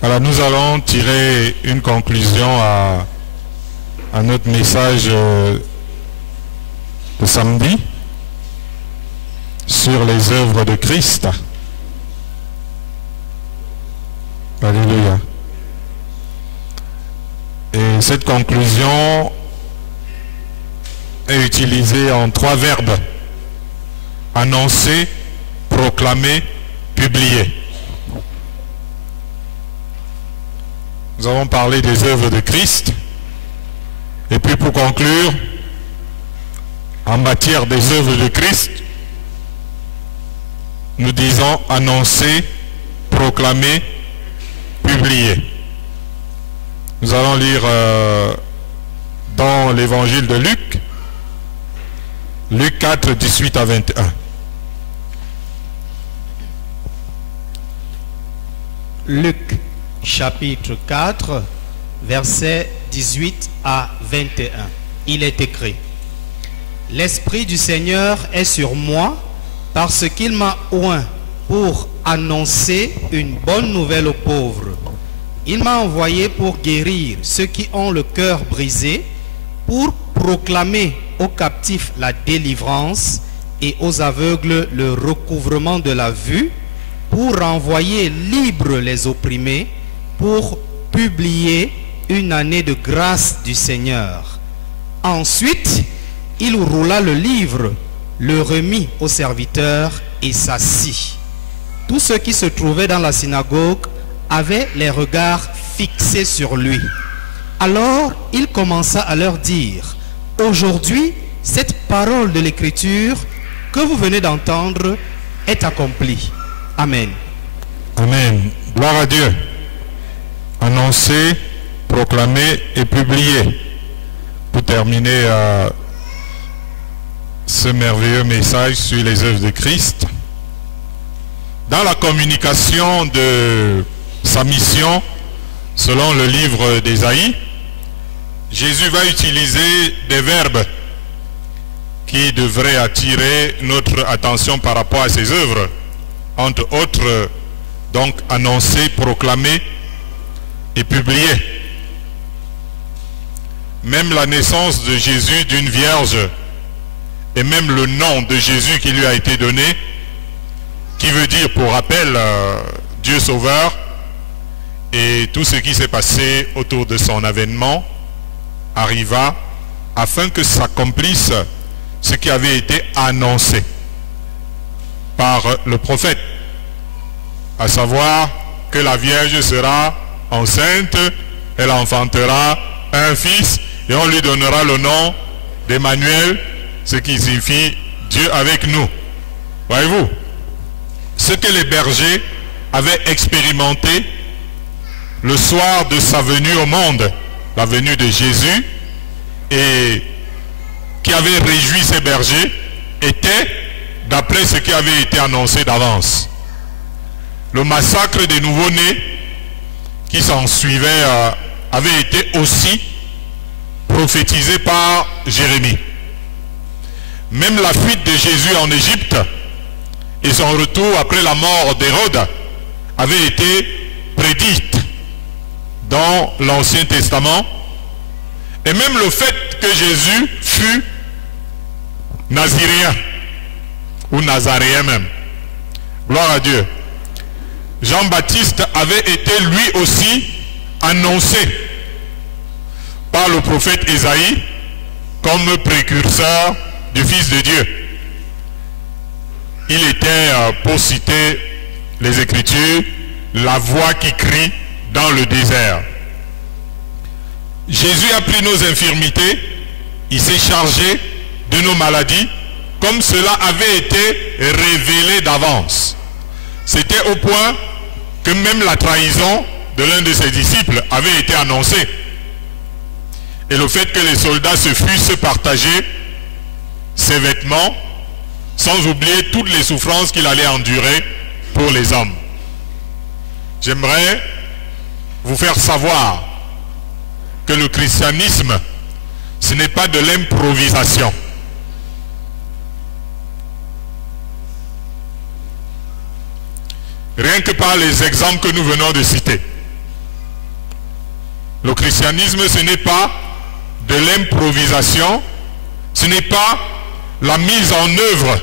Alors nous allons tirer une conclusion à notre message de samedi sur les œuvres de Christ. Alléluia. Et cette conclusion est utilisée en 3 verbes. Annoncer, proclamer, publier. Nous avons parlé des œuvres de Christ. Et puis pour conclure, en matière des œuvres de Christ, nous disons annoncer, proclamer, publier. Nous allons lire dans l'évangile de Luc, Luc 4, 18 à 21. Luc chapitre 4, versets 18 à 21. Il est écrit: L'Esprit du Seigneur est sur moi, parce qu'il m'a oint pour annoncer une bonne nouvelle aux pauvres. Il m'a envoyé pour guérir ceux qui ont le cœur brisé, pour proclamer aux captifs la délivrance et aux aveugles le recouvrement de la vue, pour renvoyer libres les opprimés, pour publier une année de grâce du Seigneur. Ensuite, il roula le livre, le remit au serviteur et s'assit. Tous ceux qui se trouvaient dans la synagogue avaient les regards fixés sur lui. Alors il commença à leur dire: Aujourd'hui, cette parole de l'Écriture que vous venez d'entendre est accomplie. Amen. Amen. Gloire à Dieu. Annoncer, proclamer et publier. Pour terminer ce merveilleux message sur les œuvres de Christ, dans la communication de sa mission, selon le livre d'Ésaïe, Jésus va utiliser des verbes qui devraient attirer notre attention par rapport à ses œuvres. Entre autres, donc, annoncer, proclamer et publier. Même la naissance de Jésus d'une vierge et même le nom de Jésus qui lui a été donné, qui veut dire, pour rappel, Dieu sauveur, et tout ce qui s'est passé autour de son avènement arriva afin que s'accomplisse ce qui avait été annoncé par le prophète, à savoir que la Vierge sera enceinte, elle enfantera un fils et on lui donnera le nom d'Emmanuel, ce qui signifie Dieu avec nous. Voyez-vous, ce que les bergers avaient expérimenté le soir de sa venue au monde, la venue de Jésus, et qui avait réjoui ces bergers, était d'après ce qui avait été annoncé d'avance. Le massacre des nouveau-nés qui s'en suivait avait été aussi prophétisé par Jérémie. Même la fuite de Jésus en Égypte et son retour après la mort d'Hérode avait été prédite dans l'Ancien Testament. Et même le fait que Jésus fut naziréen ou nazaréen même. Gloire à Dieu. Jean-Baptiste avait été lui aussi annoncé par le prophète Ésaïe comme précurseur du Fils de Dieu. Il était, pour citer les Écritures, la voix qui crie dans le désert. Jésus a pris nos infirmités, il s'est chargé de nos maladies, comme cela avait été révélé d'avance. C'était au point que même la trahison de l'un de ses disciples avait été annoncée. Et le fait que les soldats se fussent partager ses vêtements, sans oublier toutes les souffrances qu'il allait endurer pour les hommes. J'aimerais vous faire savoir que le christianisme, ce n'est pas de l'improvisation. Rien que par les exemples que nous venons de citer. christianisme, ce n'est pas de l'improvisation, ce n'est pas la mise en œuvre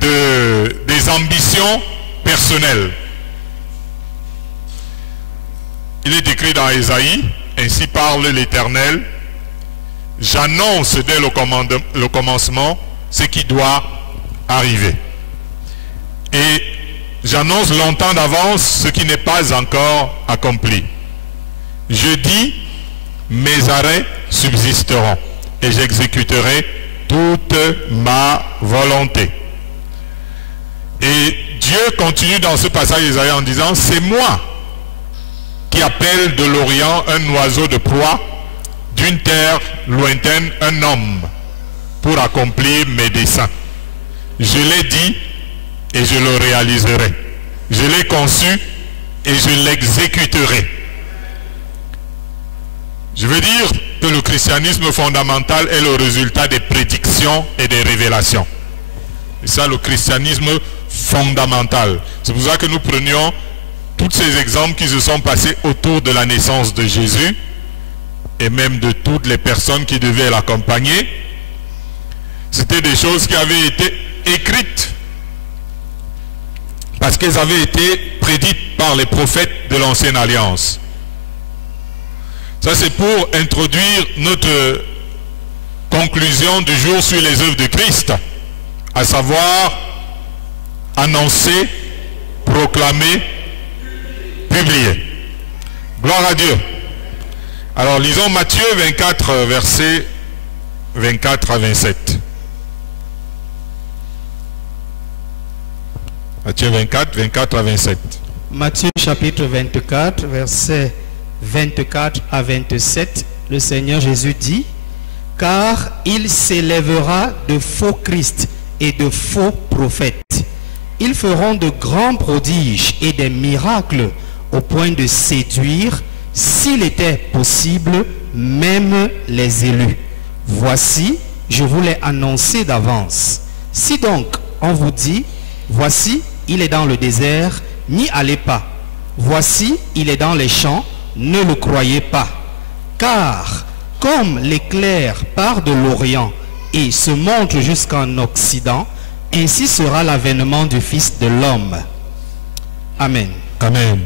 des ambitions personnelles. Il est écrit dans Ésaïe, ainsi parle l'Éternel, j'annonce dès le commencement ce qui doit arriver. Et j'annonce longtemps d'avance ce qui n'est pas encore accompli. Je dis, mes arrêts subsisteront et j'exécuterai toute ma volonté. Et Dieu continue dans ce passage d'Ésaïe en disant, c'est moi qui appelle de l'Orient un oiseau de proie, d'une terre lointaine un homme, pour accomplir mes desseins. Je l'ai dit et je le réaliserai. Je l'ai conçu et je l'exécuterai. Je veux dire que le christianisme fondamental est le résultat des prédictions et des révélations. C'est ça le christianisme fondamental. C'est pour ça que nous prenions tous ces exemples qui se sont passés autour de la naissance de Jésus et même de toutes les personnes qui devaient l'accompagner. C'était des choses qui avaient été écrites parce qu'elles avaient été prédites par les prophètes de l'Ancienne Alliance. Ça, c'est pour introduire notre conclusion du jour sur les œuvres de Christ, à savoir annoncer, proclamer, publier. Gloire à Dieu. Alors lisons Matthieu 24, versets 24 à 27. Matthieu 24, 24 à 27. Matthieu chapitre 24, versets 24 à 27, le Seigneur Jésus dit, « Car il s'élèvera de faux Christ et de faux prophètes. Ils feront de grands prodiges et des miracles au point de séduire, s'il était possible, même les élus. Voici, je vous l'ai annoncé d'avance. Si donc on vous dit, voici, il est dans le désert, n'y allez pas. Voici, il est dans les champs, ne le croyez pas. Car, comme l'éclair part de l'Orient et se monte jusqu'en Occident, ainsi sera l'avènement du Fils de l'homme. » Amen. Amen.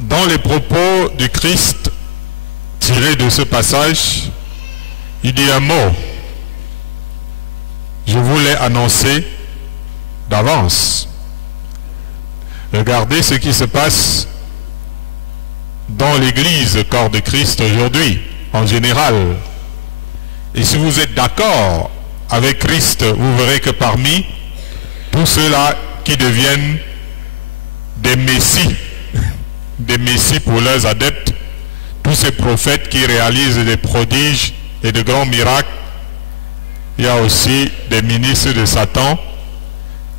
Dans les propos du Christ tirés de ce passage, il dit un mot. Je vous l'ai annoncé d'avance. Regardez ce qui se passe dans l'église corps de Christ aujourd'hui, en général. Et si vous êtes d'accord avec Christ, vous verrez que parmi tous ceux-là qui deviennent des messies pour leurs adeptes, tous ces prophètes qui réalisent des prodiges et de grands miracles, il y a aussi des ministres de Satan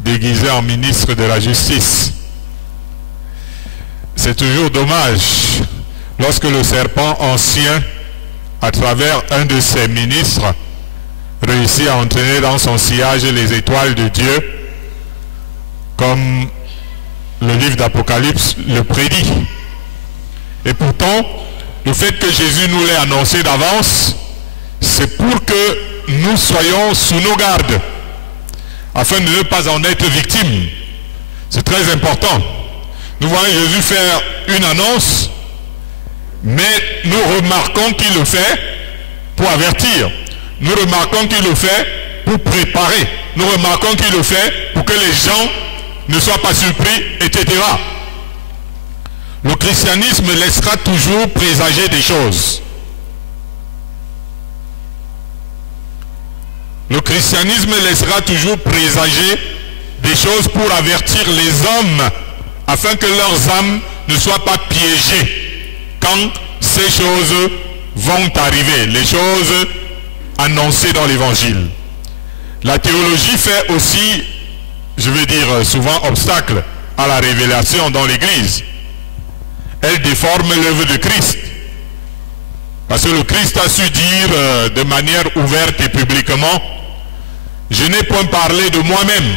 déguisés en ministres de la justice. C'est toujours dommage lorsque le serpent ancien, à travers un de ses ministres, réussit à entraîner dans son sillage les étoiles de Dieu, comme le livre d'Apocalypse le prédit. Et pourtant, le fait que Jésus nous l'ait annoncé d'avance, c'est pour que nous soyons sous nos gardes, afin de ne pas en être victimes. C'est très important. Nous voyons Jésus faire une annonce, mais nous remarquons qu'il le fait pour avertir. Nous remarquons qu'il le fait pour préparer. Nous remarquons qu'il le fait pour que les gens ne soient pas surpris, etc. Le christianisme laissera toujours présager des choses. Le christianisme laissera toujours présager des choses pour avertir les hommes, afin que leurs âmes ne soient pas piégées quand ces choses vont arriver, les choses annoncées dans l'évangile. La théologie fait aussi, je veux dire souvent, obstacle à la révélation dans l'église. Elle déforme l'œuvre de Christ. Parce que le Christ a su dire de manière ouverte et publiquement, je n'ai point parlé de moi-même,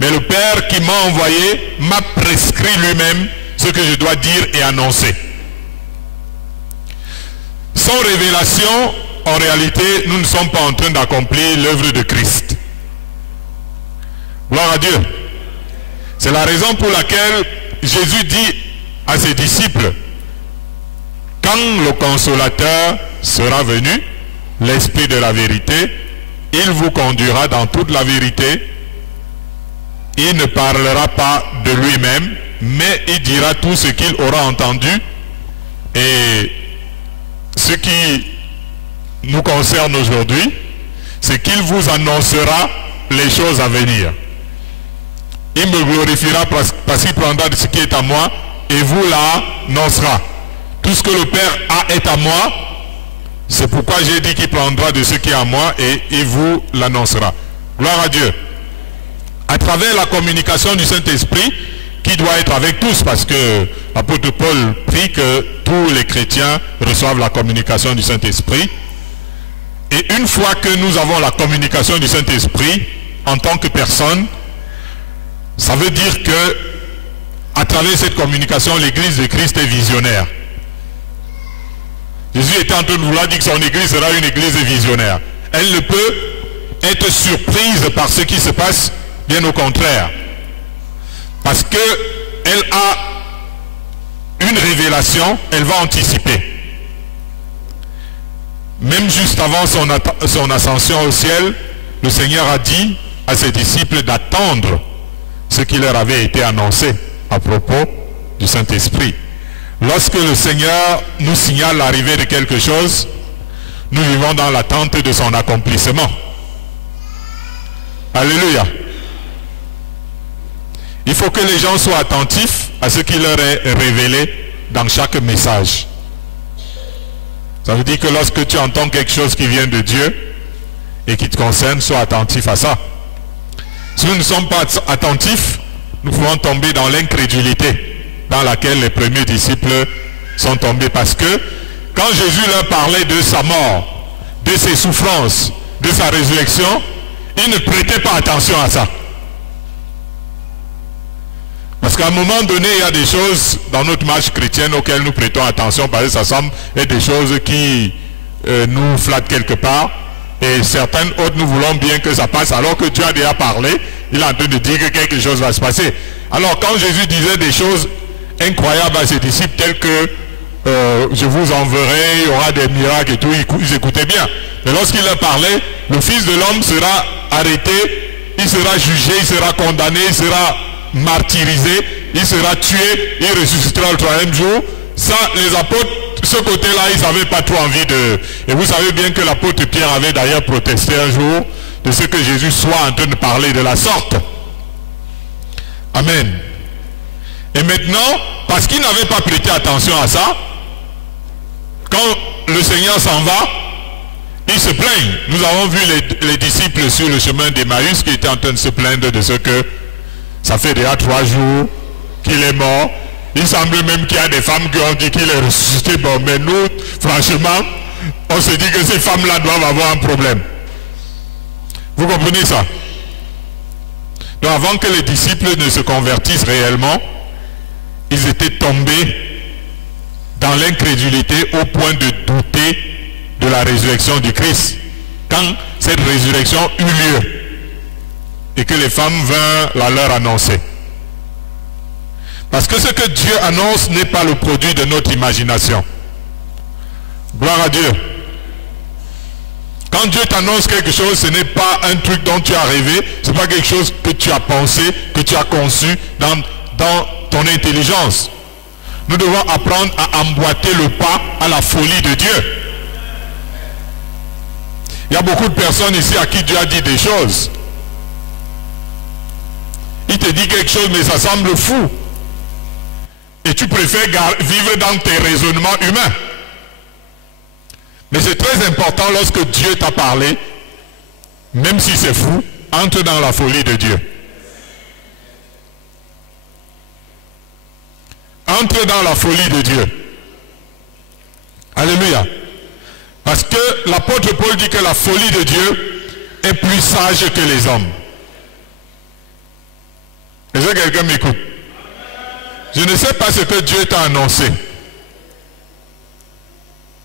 mais le Père qui m'a envoyé m'a prescrit lui-même ce que je dois dire et annoncer. sans révélation, en réalité, nous ne sommes pas en train d'accomplir l'œuvre de Christ. Gloire à Dieu. C'est la raison pour laquelle Jésus dit à ses disciples, quand le consolateur sera venu, l'Esprit de la vérité, il vous conduira dans toute la vérité. Il ne parlera pas de lui-même, mais il dira tout ce qu'il aura entendu. Et ce qui nous concerne aujourd'hui, c'est qu'il vous annoncera les choses à venir. Il me glorifiera parce qu'il prendra de ce qui est à moi et vous l'annoncera. Tout ce que le Père a est à moi. C'est pourquoi j'ai dit qu'il prendra de ce qui est à moi et il vous l'annoncera. Gloire à Dieu. À travers la communication du Saint-Esprit, qui doit être avec tous, parce que l'apôtre Paul prie que tous les chrétiens reçoivent la communication du Saint-Esprit. Et une fois que nous avons la communication du Saint-Esprit, en tant que personne, ça veut dire que à travers cette communication, l'Église de Christ est visionnaire. Jésus était en train de vouloir dire que son Église sera une Église visionnaire. Elle ne peut être surprise par ce qui se passe, bien au contraire. Parce qu'elle a une révélation, elle va anticiper. Même juste avant son ascension au ciel, le Seigneur a dit à ses disciples d'attendre ce qui leur avait été annoncé à propos du Saint-Esprit. Lorsque le Seigneur nous signale l'arrivée de quelque chose, nous vivons dans l'attente de son accomplissement. Alléluia. Il faut que les gens soient attentifs à ce qui leur est révélé dans chaque message. Ça veut dire que lorsque tu entends quelque chose qui vient de Dieu et qui te concerne, sois attentif à ça. Si nous ne sommes pas attentifs, nous pouvons tomber dans l'incrédulité dans laquelle les premiers disciples sont tombés. Parce que quand Jésus leur parlait de sa mort, de ses souffrances, de sa résurrection, ils ne prêtaient pas attention à ça. Parce qu'à un moment donné, il y a des choses dans notre marche chrétienne auxquelles nous prêtons attention, parce que ça semble être des choses qui nous flattent quelque part, et certaines autres, nous voulons bien que ça passe, alors que Dieu a déjà parlé, il est en train de dire que quelque chose va se passer. Alors quand Jésus disait des choses incroyables à ses disciples, telles que je vous enverrai, il y aura des miracles et tout, ils écoutaient bien. Mais lorsqu'il leur parlait, le Fils de l'homme sera arrêté, il sera jugé, il sera condamné, il sera martyrisé, il sera tué, il ressuscitera le troisième jour. Ça, les apôtres, ce côté-là, ils n'avaient pas trop envie de... Et vous savez bien que l'apôtre Pierre avait d'ailleurs protesté un jour de ce que Jésus soit en train de parler de la sorte. Amen. Et maintenant, parce qu'ils n'avaient pas prêté attention à ça, quand le Seigneur s'en va, ils se plaignent. Nous avons vu les disciples sur le chemin d'Emmaüs qui étaient en train de se plaindre de ce que ça fait déjà 3 jours qu'il est mort. Il semble même qu'il y a des femmes qui ont dit qu'il est ressuscité. Bon, mais nous, franchement, on se dit que ces femmes-là doivent avoir un problème. Vous comprenez ça? Donc avant que les disciples ne se convertissent réellement, ils étaient tombés dans l'incrédulité au point de douter de la résurrection du Christ. Quand cette résurrection eut lieu et que les femmes vinrent la leur annoncer. Parce que ce que Dieu annonce n'est pas le produit de notre imagination. Gloire à Dieu. Quand Dieu t'annonce quelque chose, ce n'est pas un truc dont tu as rêvé, ce n'est pas quelque chose que tu as pensé, que tu as conçu dans ton intelligence. Nous devons apprendre à emboîter le pas à la folie de Dieu. Il y a beaucoup de personnes ici à qui Dieu a dit des choses. Il te dit quelque chose, mais ça semble fou. Et tu préfères vivre dans tes raisonnements humains. Mais c'est très important lorsque Dieu t'a parlé, même si c'est fou, entre dans la folie de Dieu. Entre dans la folie de Dieu. Alléluia. Parce que l'apôtre Paul dit que la folie de Dieu est plus sage que les hommes. Est-ce que quelqu'un m'écoute? Je ne sais pas ce que Dieu t'a annoncé.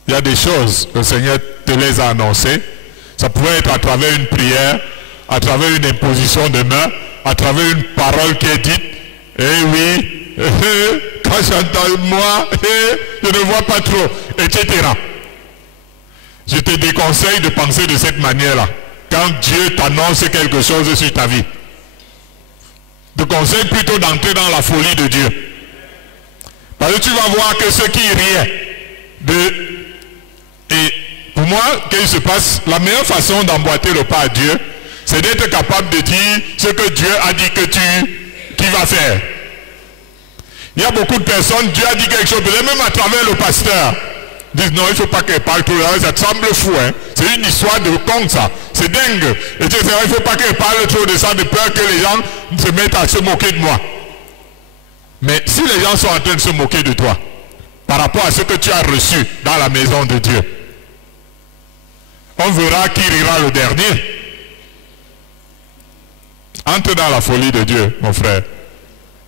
il y a des choses, le Seigneur te les a annoncées. Ça pouvait être à travers une prière, à travers une imposition de main, à travers une parole qui est dite. Eh oui, quand j'entends moi, je ne vois pas trop, etc. Je te déconseille de penser de cette manière-là. Quand Dieu t'annonce quelque chose sur ta vie, je te conseille plutôt d'entrer dans la folie de Dieu. Parce que tu vas voir que ce qui riait et pour moi, qu'il se passe, la meilleure façon d'emboîter le pas à Dieu, c'est d'être capable de dire ce que Dieu a dit que tu vas faire. Il y a beaucoup de personnes, Dieu a dit quelque chose, peut-être même à travers le pasteur, disent non, il ne faut pas qu'elle parle tout le temps, ça te semble fou, hein. C'est une histoire de con ça, c'est dingue, etc. Il ne faut pas qu'elle parle trop de ça, de peur que les gens se mettent à se moquer de moi. Mais si les gens sont en train de se moquer de toi, par rapport à ce que tu as reçu dans la maison de Dieu, on verra qui rira le dernier. Entre dans la folie de Dieu, mon frère.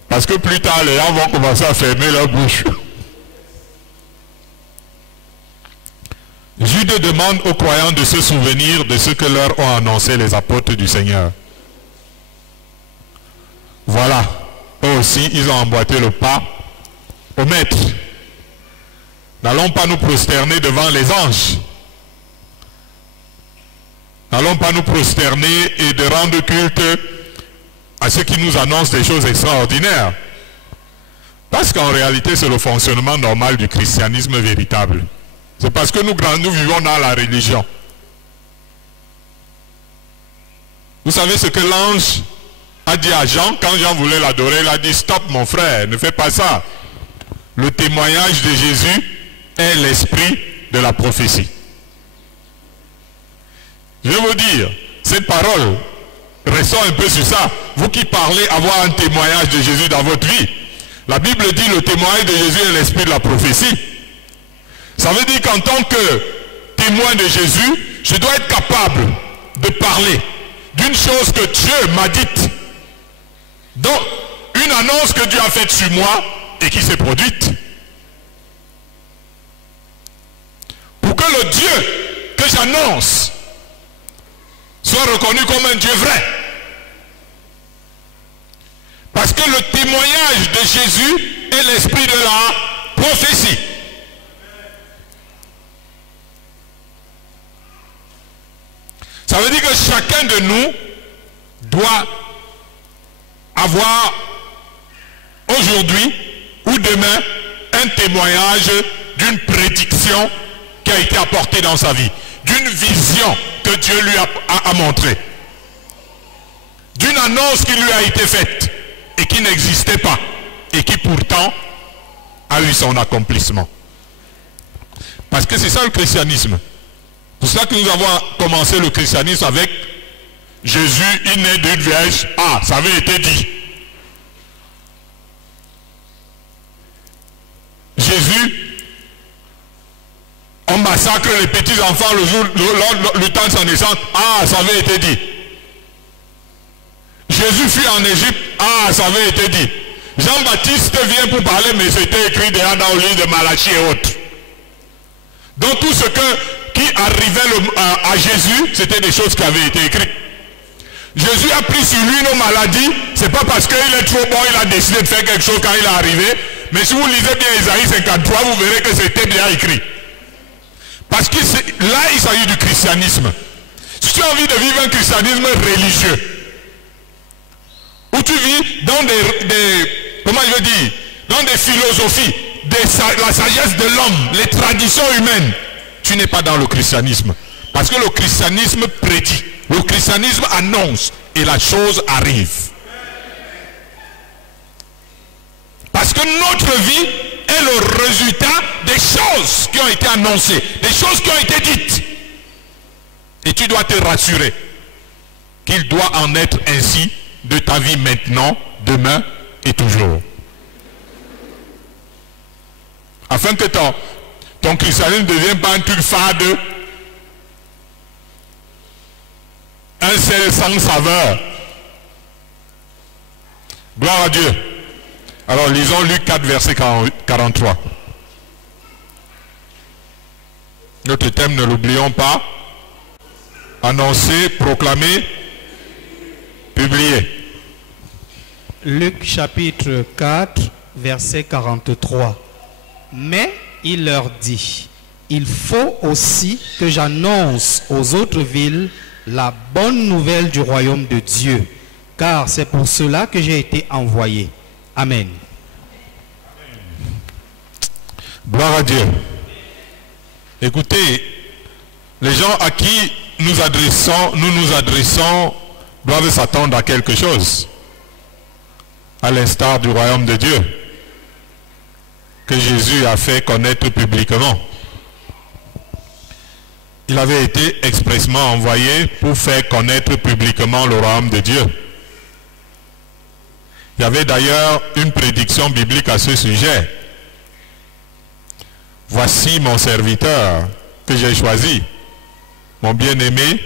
Parce que plus tard, les gens vont commencer à fermer leur bouche. Jude demande aux croyants de se souvenir de ce que leur ont annoncé les apôtres du Seigneur. Voilà. Eux aussi, ils ont emboîté le pas au maître. N'allons pas nous prosterner devant les anges. N'allons pas nous prosterner et de rendre culte à ceux qui nous annoncent des choses extraordinaires. Parce qu'en réalité, c'est le fonctionnement normal du christianisme véritable. C'est parce que nous vivons dans la religion. Vous savez ce que l'ange a dit à Jean, quand Jean voulait l'adorer, il a dit « Stop mon frère, ne fais pas ça. » Le témoignage de Jésus est l'esprit de la prophétie. Je vais vous dire, cette parole, restons un peu sur ça. Vous qui parlez avoir un témoignage de Jésus dans votre vie, la Bible dit le témoignage de Jésus est l'esprit de la prophétie. Ça veut dire qu'en tant que témoin de Jésus, je dois être capable de parler d'une chose que Dieu m'a dite. Donc, une annonce que Dieu a faite sur moi et qui s'est produite. Pour que le Dieu que j'annonce soit reconnu comme un Dieu vrai. Parce que le témoignage de Jésus est l'esprit de la prophétie. Ça veut dire que chacun de nous doit avoir aujourd'hui ou demain un témoignage d'une prédiction qui a été apportée dans sa vie, d'une vision que Dieu lui a montrée, d'une annonce qui lui a été faite et qui n'existait pas et qui pourtant a eu son accomplissement. Parce que c'est ça le christianisme. C'est pour ça que nous avons commencé le christianisme avec Jésus, il naît d'une vierge. Ah, ça avait été dit. Jésus, on massacre les petits enfants le temps de sa naissance. Ah, ça avait été dit. Jésus fut en Égypte. Ah, ça avait été dit. Jean-Baptiste vient pour parler, mais c'était écrit déjà dans le livre de Malachie et autres. Donc tout ce qui arrivait à Jésus, c'était des choses qui avaient été écrites. Jésus a pris sur lui nos maladies. C'est pas parce qu'il est trop bon, il a décidé de faire quelque chose quand il est arrivé. Mais si vous lisez bien Isaïe 53, vous verrez que c'était bien écrit. Parce que là, il s'agit du christianisme. Si tu as envie de vivre un christianisme religieux, où tu vis dans comment je veux dire, dans des philosophies, la sagesse de l'homme, les traditions humaines, tu n'es pas dans le christianisme. Parce que le christianisme prédit, le christianisme annonce et la chose arrive. Parce que notre vie est le résultat des choses qui ont été annoncées, des choses qui ont été dites. Et tu dois te rassurer qu'il doit en être ainsi de ta vie maintenant, demain et toujours. Afin que ton christianisme ne devienne pas un truc fade, un sel sans saveur. Gloire à Dieu. Alors lisons Luc 4, verset 43. Notre thème, ne l'oublions pas. Annoncer, proclamer, publier. Luc chapitre 4, verset 43. Mais il leur dit, il faut aussi que j'annonce aux autres villes la bonne nouvelle du royaume de Dieu, car c'est pour cela que j'ai été envoyé. Amen. Gloire à Dieu. Écoutez, les gens à qui nous nous adressons doivent s'attendre à quelque chose, à l'instar du royaume de Dieu que Jésus a fait connaître publiquement. Il avait été expressément envoyé pour faire connaître publiquement le royaume de Dieu. Il y avait d'ailleurs une prédiction biblique à ce sujet. Voici mon serviteur que j'ai choisi, mon bien-aimé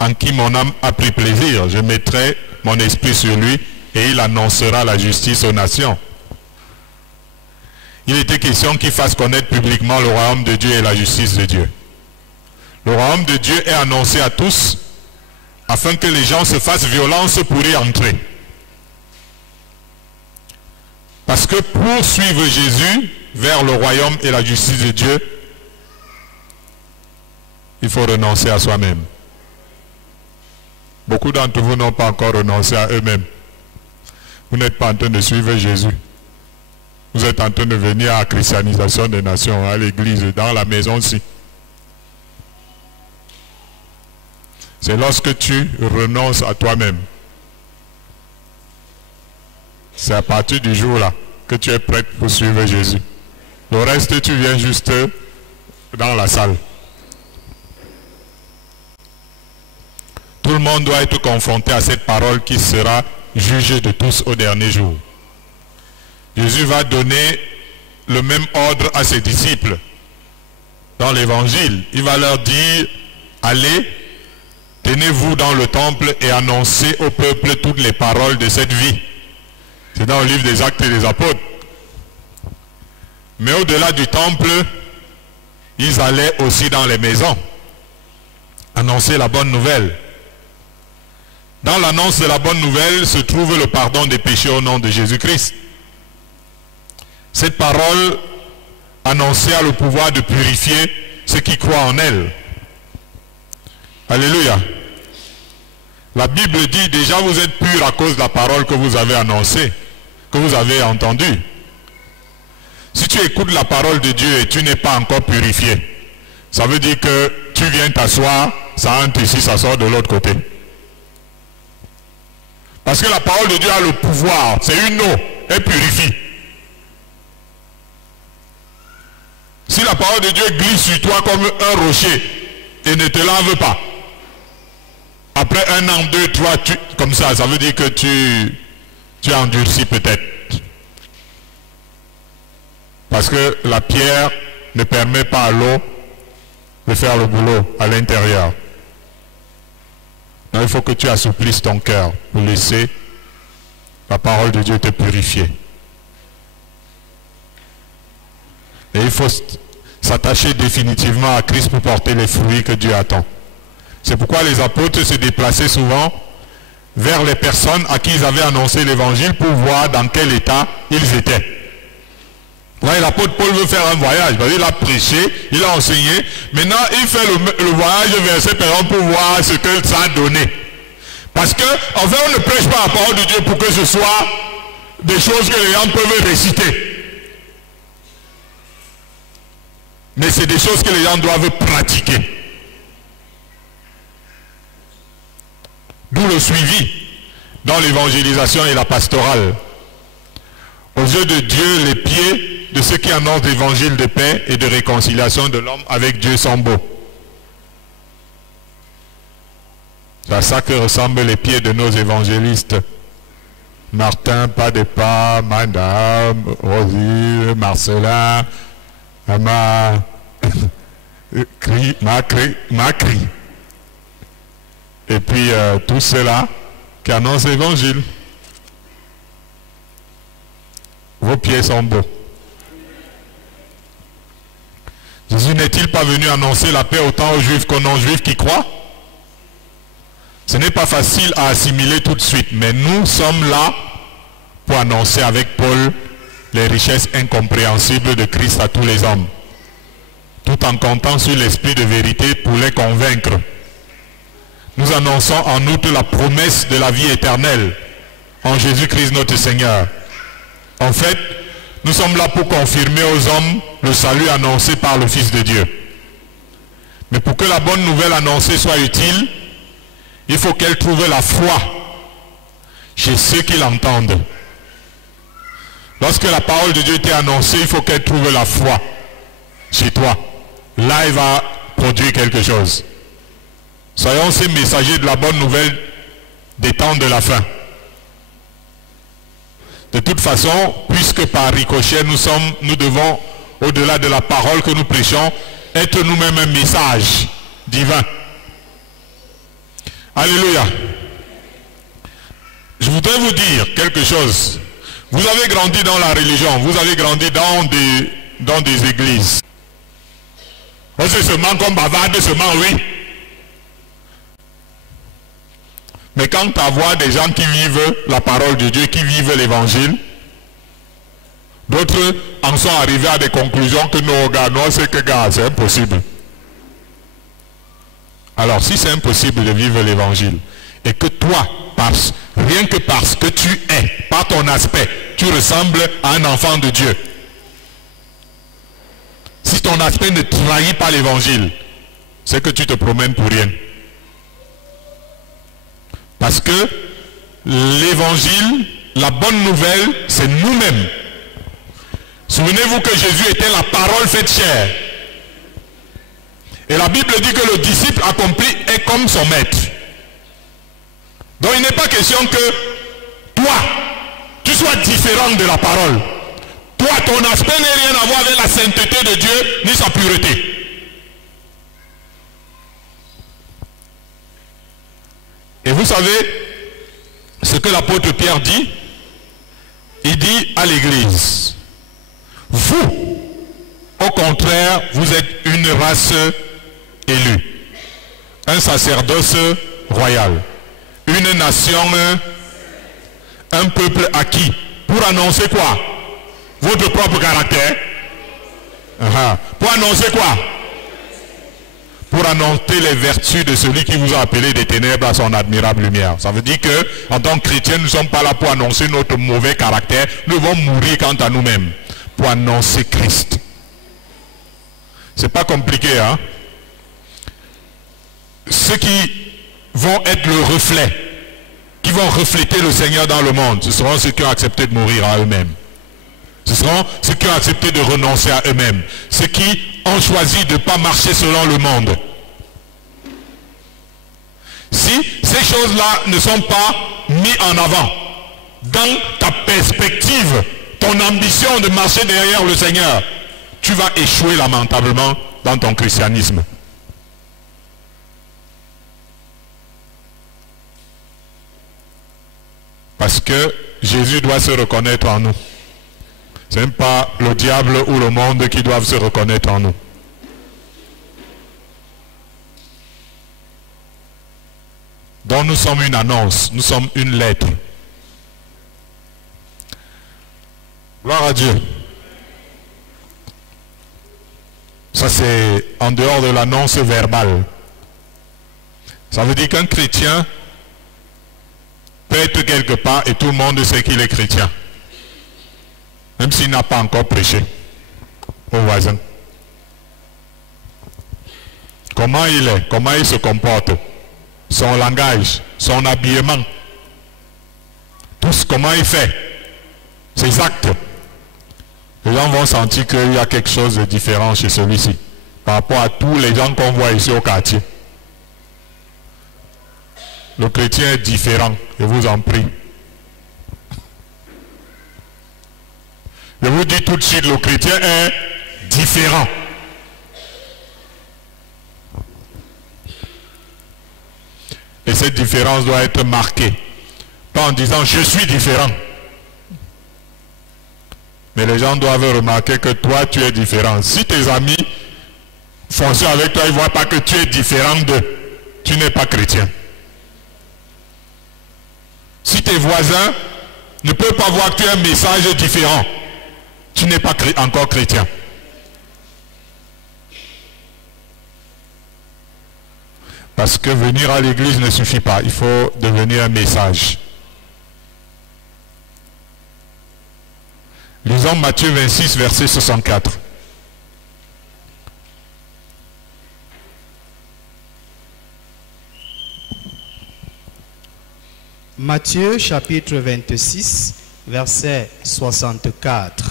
en qui mon âme a pris plaisir. Je mettrai mon esprit sur lui et il annoncera la justice aux nations. Il était question qu'il fasse connaître publiquement le royaume de Dieu et la justice de Dieu. Le royaume de Dieu est annoncé à tous afin que les gens se fassent violence pour y entrer. Parce que pour suivre Jésus vers le royaume et la justice de Dieu, il faut renoncer à soi-même. Beaucoup d'entre vous n'ont pas encore renoncé à eux-mêmes. Vous n'êtes pas en train de suivre Jésus. Vous êtes en train de venir à la christianisation des nations, à l'église, dans la maison aussi. C'est lorsque tu renonces à toi-même. C'est à partir du jour-là que tu es prêt pour suivre Jésus. Le reste, tu viens juste dans la salle. Tout le monde doit être confronté à cette parole qui sera jugée de tous au dernier jour. Jésus va donner le même ordre à ses disciples. Dans l'évangile, il va leur dire, allez, tenez-vous dans le temple et annoncez au peuple toutes les paroles de cette vie. C'est dans le livre des Actes et des Apôtres. Mais au-delà du temple, ils allaient aussi dans les maisons annoncer la bonne nouvelle. Dans l'annonce de la bonne nouvelle se trouve le pardon des péchés au nom de Jésus-Christ. Cette parole annoncée a le pouvoir de purifier ceux qui croient en elle. Alléluia. La Bible dit déjà vous êtes purs à cause de la parole que vous avez annoncée, que vous avez entendue. Si tu écoutes la parole de Dieu et tu n'es pas encore purifié, ça veut dire que tu viens t'asseoir, ça entre ici, ça sort de l'autre côté. Parce que la parole de Dieu a le pouvoir, c'est une eau, elle purifie. Si la parole de Dieu glisse sur toi comme un rocher et ne te lave pas, après 1 an, 2, 3, comme ça veut dire que tu as endurci peut-être. Parce que la pierre ne permet pas à l'eau de faire le boulot à l'intérieur. Il faut que tu assouplisses ton cœur pour laisser la parole de Dieu te purifier. Et il faut s'attacher définitivement à Christ pour porter les fruits que Dieu attend. C'est pourquoi les apôtres se déplaçaient souvent vers les personnes à qui ils avaient annoncé l'évangile pour voir dans quel état ils étaient. Vous voyez, l'apôtre Paul veut faire un voyage. Il a prêché, il a enseigné. Maintenant, il fait le voyage vers ces personnes pour voir ce que ça a donné. Parce que, en fait, on ne prêche pas la parole de Dieu pour que ce soit des choses que les gens peuvent réciter. Mais c'est des choses que les gens doivent pratiquer. D'où le suivi dans l'évangélisation et la pastorale. Aux yeux de Dieu, les pieds de ceux qui annoncent l'évangile de paix et de réconciliation de l'homme avec Dieu sont beaux. C'est à ça que ressemblent les pieds de nos évangélistes. Martin, pas de pas, Madame, Rosie, Marcelin, Macri. Et puis tous ceux-là qui annoncent l'évangile. Vos pieds sont beaux. Jésus n'est-il pas venu annoncer la paix autant aux Juifs qu'aux non-Juifs qui croient? Ce n'est pas facile à assimiler tout de suite, mais nous sommes là pour annoncer avec Paul les richesses incompréhensibles de Christ à tous les hommes, tout en comptant sur l'esprit de vérité pour les convaincre. Nous annonçons en outre la promesse de la vie éternelle en Jésus-Christ notre Seigneur. En fait, nous sommes là pour confirmer aux hommes le salut annoncé par le Fils de Dieu. Mais pour que la bonne nouvelle annoncée soit utile, il faut qu'elle trouve la foi chez ceux qui l'entendent. Lorsque la parole de Dieu t'est annoncée, il faut qu'elle trouve la foi chez toi. Là, elle va produire quelque chose. Soyons ces messagers de la bonne nouvelle des temps de la fin. De toute façon, puisque par ricochet nous devons, au-delà de la parole que nous prêchons, être nous-mêmes un message divin. Alléluia. Je voudrais vous dire quelque chose. Vous avez grandi dans la religion, vous avez grandi dans des églises. On se seulement comme bavarde, seulement oui. Mais quand tu vois des gens qui vivent la parole de Dieu, qui vivent l'évangile, d'autres en sont arrivés à des conclusions que nous regardons, c'est que c'est impossible. Alors si c'est impossible de vivre l'évangile, et que toi, rien que parce que tu es, par ton aspect, tu ressembles à un enfant de Dieu. Si ton aspect ne trahit pas l'évangile, c'est que tu te promènes pour rien. Parce que l'évangile, la bonne nouvelle, c'est nous-mêmes. Souvenez-vous que Jésus était la parole faite chair. Et la Bible dit que le disciple accompli est comme son maître. Donc il n'est pas question que toi, tu sois différent de la parole. Toi, ton aspect n'a rien à voir avec la sainteté de Dieu, ni sa pureté. Et vous savez ce que l'apôtre Pierre dit? Il dit à l'église, vous, au contraire, vous êtes une race élue, un sacerdoce royal, une nation, un peuple acquis, pour annoncer quoi? Votre propre caractère. Pour annoncer quoi? Pour annoncer les vertus de celui qui vous a appelé des ténèbres à son admirable lumière. Ça veut dire que, en tant que chrétiens, nous ne sommes pas là pour annoncer notre mauvais caractère. Nous devons mourir quant à nous-mêmes pour annoncer Christ. C'est pas compliqué, hein? Ceux qui vont être le reflet, qui vont refléter le Seigneur dans le monde, ce seront ceux qui ont accepté de mourir à eux-mêmes. Ce seront ceux qui ont accepté de renoncer à eux-mêmes. Ceux qui ont choisi de ne pas marcher selon le monde. Si ces choses-là ne sont pas mises en avant dans ta perspective, ton ambition de marcher derrière le Seigneur, tu vas échouer lamentablement dans ton christianisme. Parce que Jésus doit se reconnaître en nous. Ce n'est pas le diable ou le monde qui doivent se reconnaître en nous. Donc nous sommes une annonce, nous sommes une lettre. Gloire à Dieu. Ça c'est en dehors de l'annonce verbale. Ça veut dire qu'un chrétien peut être quelque part et tout le monde sait qu'il est chrétien. Même s'il n'a pas encore prêché au voisin. Comment il est, comment il se comporte, son langage, son habillement, tout ce comment il fait, ses actes. Les gens vont sentir qu'il y a quelque chose de différent chez celui-ci par rapport à tous les gens qu'on voit ici au quartier. Le chrétien est différent, je vous en prie. Je vous dis tout de suite, le chrétien est différent. Et cette différence doit être marquée. Pas en disant je suis différent. Mais les gens doivent remarquer que toi tu es différent. Si tes amis fonctionnent avec toi, ils ne voient pas que tu es différent d'eux. Tu n'es pas chrétien. Si tes voisins ne peuvent pas voir que tu as un message différent, tu n'es pas encore chrétien. Parce que venir à l'église ne suffit pas, il faut devenir un message. Lisons Matthieu 26, verset 64. Matthieu chapitre 26, verset 64.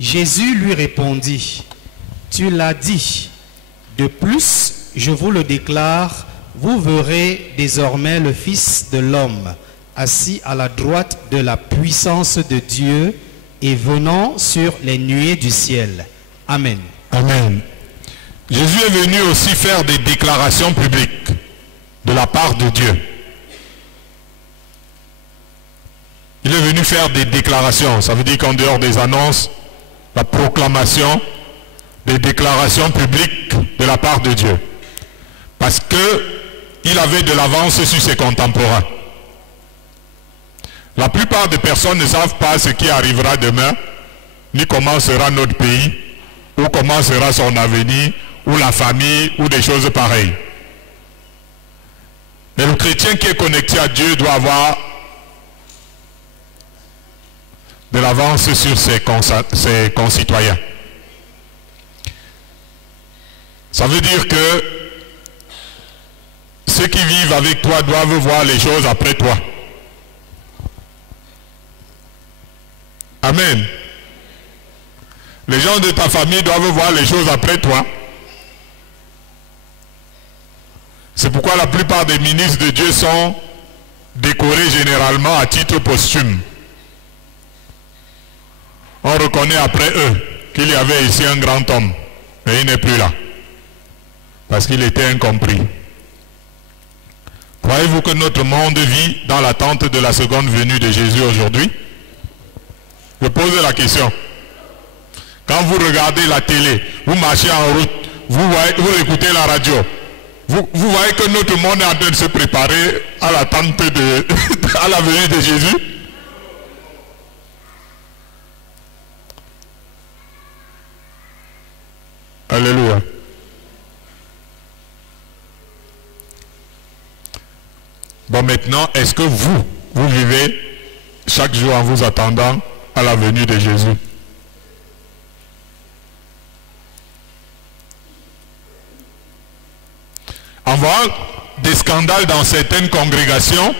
Jésus lui répondit, « Tu l'as dit. De plus, je vous le déclare, vous verrez désormais le Fils de l'homme assis à la droite de la puissance de Dieu et venant sur les nuées du ciel. » Amen. Amen. Jésus est venu aussi faire des déclarations publiques de la part de Dieu. Il est venu faire des déclarations. Ça veut dire qu'en dehors des annonces, la proclamation, des déclarations publiques de la part de Dieu. Parce qu'il avait de l'avance sur ses contemporains. La plupart des personnes ne savent pas ce qui arrivera demain, ni comment sera notre pays, ou comment sera son avenir, ou la famille, ou des choses pareilles. Mais le chrétien qui est connecté à Dieu doit avoir de l'avance sur ses concitoyens. Ça veut dire que ceux qui vivent avec toi doivent voir les choses après toi. Amen. Les gens de ta famille doivent voir les choses après toi. C'est pourquoi la plupart des ministres de Dieu sont décorés généralement à titre posthume. On reconnaît après eux qu'il y avait ici un grand homme, mais il n'est plus là, parce qu'il était incompris. Croyez-vous que notre monde vit dans l'attente de la seconde venue de Jésus aujourd'hui? Je pose la question. Quand vous regardez la télé, vous marchez en route, vous écoutez la radio, vous voyez que notre monde est en train de se préparer à l'attente à la venue de Jésus? Alléluia. Bon, maintenant, est-ce que vous vivez chaque jour en vous attendant à la venue de Jésus? En voyant des scandales dans certaines congrégations,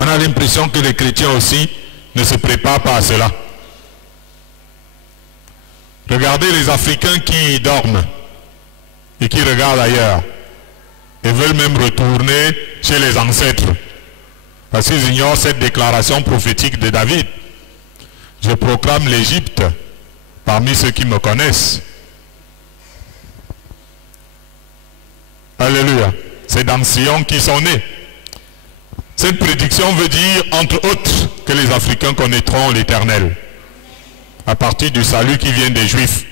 on a l'impression que les chrétiens aussi ne se préparent pas à cela. Regardez les Africains qui dorment et qui regardent ailleurs et veulent même retourner chez les ancêtres parce qu'ils ignorent cette déclaration prophétique de David. Je proclame l'Égypte parmi ceux qui me connaissent. Alléluia. C'est dans Sion qu'ils sont nés. Cette prédiction veut dire, entre autres, que les Africains connaîtront l'Éternel à partir du salut qui vient des Juifs,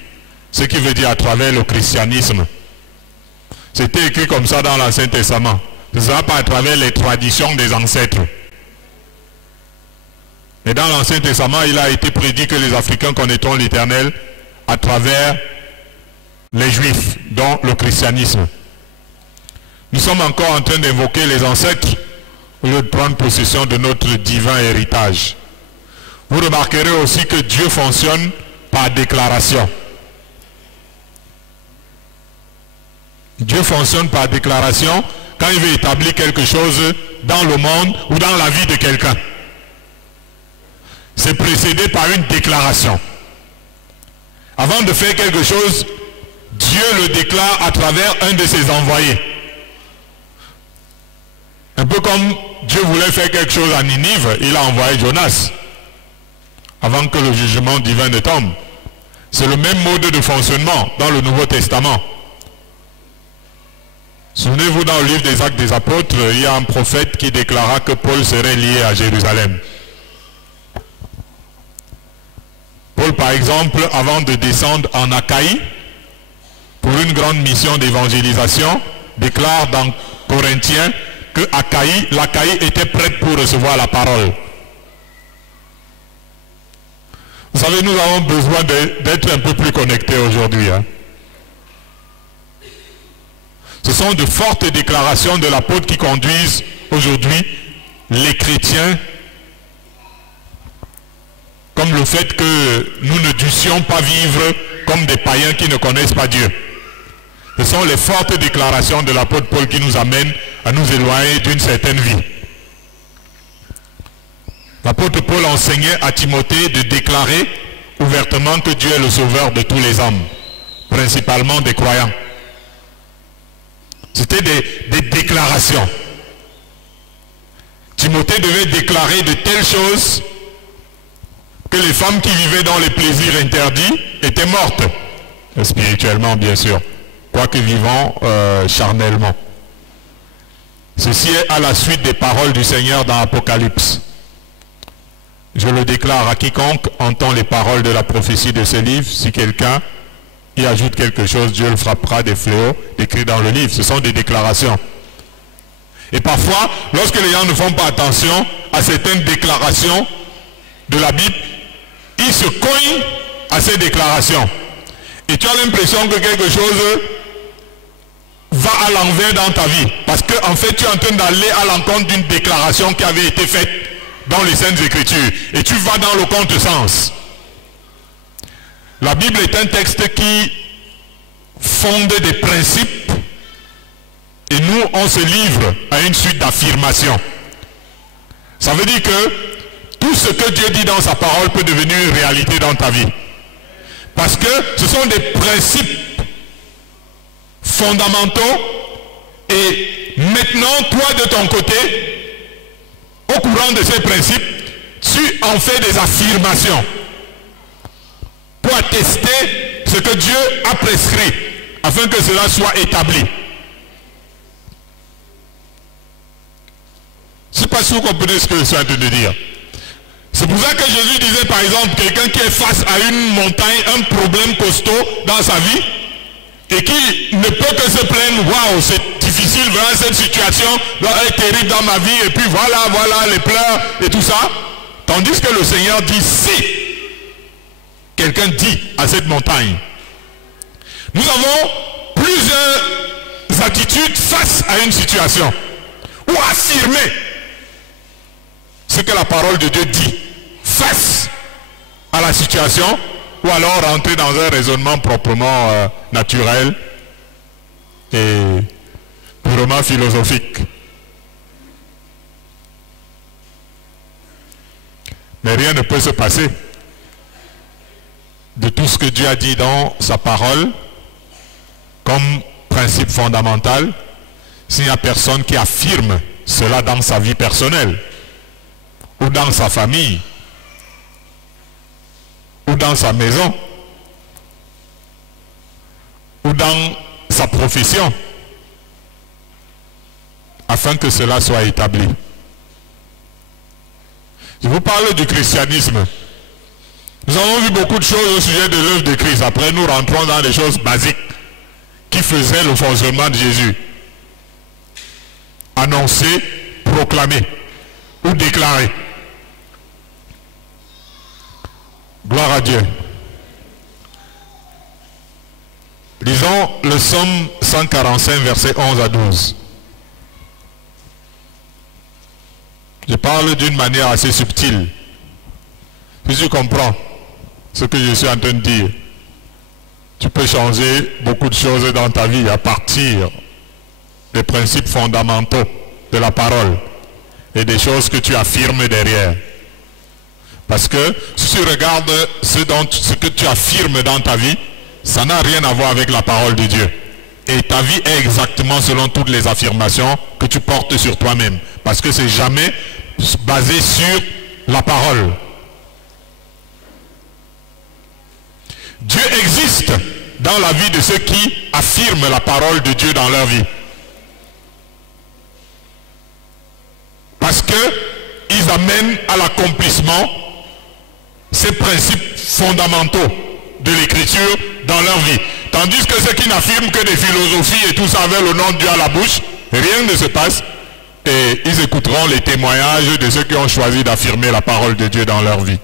ce qui veut dire à travers le christianisme. C'était écrit comme ça dans l'Ancien Testament. Ce ne sera pas à travers les traditions des ancêtres. Mais dans l'Ancien Testament, il a été prédit que les Africains connaîtront l'Éternel à travers les Juifs, dont le christianisme. Nous sommes encore en train d'invoquer les ancêtres au lieu de prendre possession de notre divin héritage. Vous remarquerez aussi que Dieu fonctionne par déclaration. Dieu fonctionne par déclaration quand il veut établir quelque chose dans le monde ou dans la vie de quelqu'un. C'est précédé par une déclaration. Avant de faire quelque chose, Dieu le déclare à travers un de ses envoyés. Un peu comme Dieu voulait faire quelque chose à Ninive, il a envoyé Jonas avant que le jugement divin ne tombe. C'est le même mode de fonctionnement dans le Nouveau Testament. Souvenez-vous, dans le livre des Actes des Apôtres, il y a un prophète qui déclara que Paul serait lié à Jérusalem. Paul, par exemple, avant de descendre en Achaïe, pour une grande mission d'évangélisation, déclare dans Corinthiens que l'Achaïe était prête pour recevoir la parole. Vous savez, nous avons besoin d'être un peu plus connectés aujourd'hui. Hein. Ce sont de fortes déclarations de l'apôtre qui conduisent aujourd'hui les chrétiens, comme le fait que nous ne dussions pas vivre comme des païens qui ne connaissent pas Dieu. Ce sont les fortes déclarations de l'apôtre Paul qui nous amènent à nous éloigner d'une certaine vie. L'apôtre Paul enseignait à Timothée de déclarer ouvertement que Dieu est le sauveur de tous les hommes, principalement des croyants. C'était des déclarations. Timothée devait déclarer de telles choses que les femmes qui vivaient dans les plaisirs interdits étaient mortes, spirituellement bien sûr, quoique vivant charnellement. Ceci est à la suite des paroles du Seigneur dans l'Apocalypse. Je le déclare à quiconque entend les paroles de la prophétie de ce livre. Si quelqu'un y ajoute quelque chose, Dieu le frappera des fléaux décrits dans le livre. Ce sont des déclarations. Et parfois, lorsque les gens ne font pas attention à certaines déclarations de la Bible, ils se cognent à ces déclarations. Et tu as l'impression que quelque chose va à l'envers dans ta vie. Parce qu'en fait, tu es en train d'aller à l'encontre d'une déclaration qui avait été faite dans les Saintes Écritures. Et tu vas dans le contresens. La Bible est un texte qui fonde des principes. Et nous, on se livre à une suite d'affirmations. Ça veut dire que tout ce que Dieu dit dans sa parole peut devenir une réalité dans ta vie. Parce que ce sont des principes fondamentaux. Et maintenant, toi de ton côté, au courant de ces principes, tu en fais des affirmations pour attester ce que Dieu a prescrit, afin que cela soit établi. Je ne sais pas si vous comprenez ce que je suis en train de dire. C'est pour ça que Jésus disait par exemple, quelqu'un qui est face à une montagne, un problème costaud dans sa vie, et qui ne peut que se plaindre, waouh, c'est difficile, vraiment cette situation est terrible dans ma vie, et puis voilà, les pleurs et tout ça. Tandis que le Seigneur dit, si quelqu'un dit à cette montagne, nous avons plusieurs attitudes face à une situation, ou affirmer ce que la parole de Dieu dit face à la situation, ou alors rentrer dans un raisonnement proprement naturel et purement philosophique. Mais rien ne peut se passer de tout ce que Dieu a dit dans sa parole comme principe fondamental s'il n'y a personne qui affirme cela dans sa vie personnelle ou dans sa famille ou dans sa maison ou dans sa profession, afin que cela soit établi. Je vous parle du christianisme. Nous avons vu beaucoup de choses au sujet de l'œuvre de Christ. Après, nous rentrons dans des choses basiques qui faisaient le fonctionnement de Jésus. Annoncer, proclamer ou déclarer. Gloire à Dieu. Lisons le psaume 145, versets 11 à 12. Je parle d'une manière assez subtile. Si tu comprends ce que je suis en train de dire, tu peux changer beaucoup de choses dans ta vie à partir des principes fondamentaux de la parole et des choses que tu affirmes derrière. Parce que si tu regardes ce que tu affirmes dans ta vie, ça n'a rien à voir avec la parole de Dieu. Et ta vie est exactement selon toutes les affirmations que tu portes sur toi-même. Parce que c'est jamais basé sur la parole. Dieu existe dans la vie de ceux qui affirment la parole de Dieu dans leur vie. Parce qu'ils amènent à l'accomplissement ces principes fondamentaux de l'écriture dans leur vie. Tandis que ceux qui n'affirment que des philosophies et tout ça avec le nom de Dieu à la bouche, rien ne se passe. Et ils écouteront les témoignages de ceux qui ont choisi d'affirmer la parole de Dieu dans leur vie.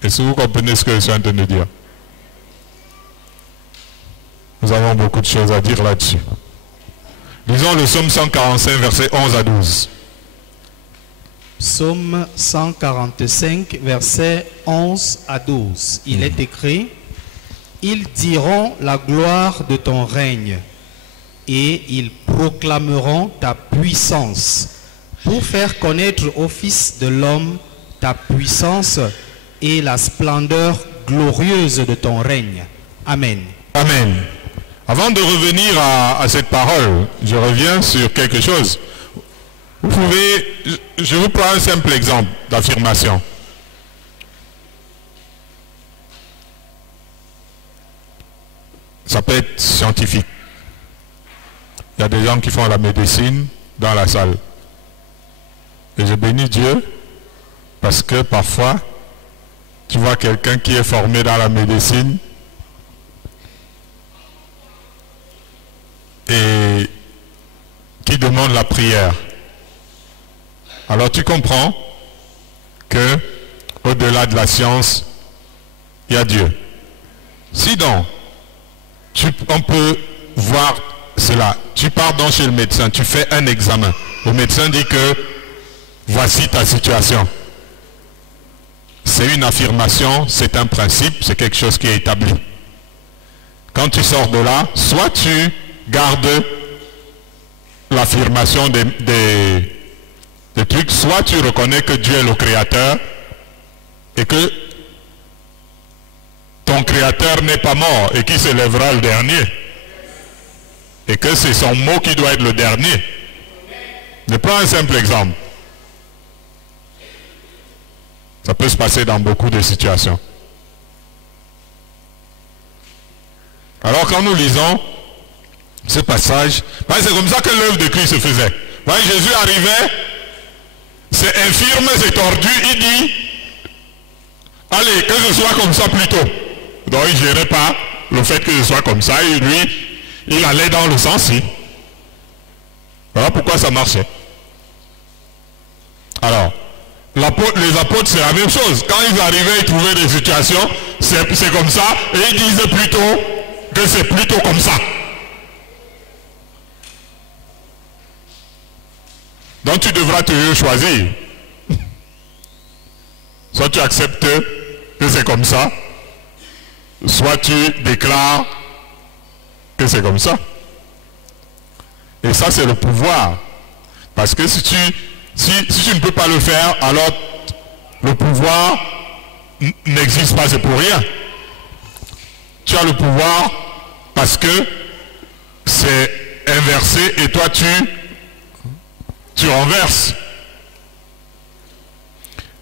Est-ce que vous comprenez ce que je suis en train de dire? Nous avons beaucoup de choses à dire là-dessus. Lisons le psaume 145, versets 11 à 12. Psaume 145, versets 11 à 12. Il est écrit: ils diront la gloire de ton règne et ils proclameront ta puissance pour faire connaître au Fils de l'homme ta puissance et la splendeur glorieuse de ton règne. Amen. Amen. Avant de revenir à cette parole, je reviens sur quelque chose. Vous pouvez, je vous prends un simple exemple d'affirmation. Ça peut être scientifique. Il y a des gens qui font la médecine dans la salle. Et je bénis Dieu parce que parfois, tu vois quelqu'un qui est formé dans la médecine et qui demande la prière. Alors tu comprends que au-delà de la science, il y a Dieu. Si donc, on peut voir cela. Tu pars donc chez le médecin, tu fais un examen. Le médecin dit que voici ta situation. C'est une affirmation, c'est un principe, c'est quelque chose qui est établi. Quand tu sors de là, soit tu gardes l'affirmation des trucs, soit tu reconnais que Dieu est le créateur et que ton créateur n'est pas mort et qui se lèvera le dernier. Et que c'est son mot qui doit être le dernier. Je prends un simple exemple. Ça peut se passer dans beaucoup de situations. Alors quand nous lisons ce passage, c'est comme ça que l'œuvre de Christ se faisait. Jésus arrivait, c'est infirme, c'est tordu, il dit, allez, que ce soit comme ça plutôt. Donc il ne gérait pas le fait que ce soit comme ça, et lui, il allait dans le sens-ci. Voilà pourquoi ça marchait. Alors, les apôtres, c'est la même chose. Quand ils arrivaient, ils trouvaient des situations, c'est comme ça, et ils disaient plutôt que c'est plutôt comme ça. Donc tu devras te choisir. Soit tu acceptes que c'est comme ça, soit tu déclares que c'est comme ça. Et ça, c'est le pouvoir. Parce que si tu ne peux pas le faire, alors le pouvoir n'existe pas, c'est pour rien. Tu as le pouvoir parce que c'est inversé et toi tu renverses.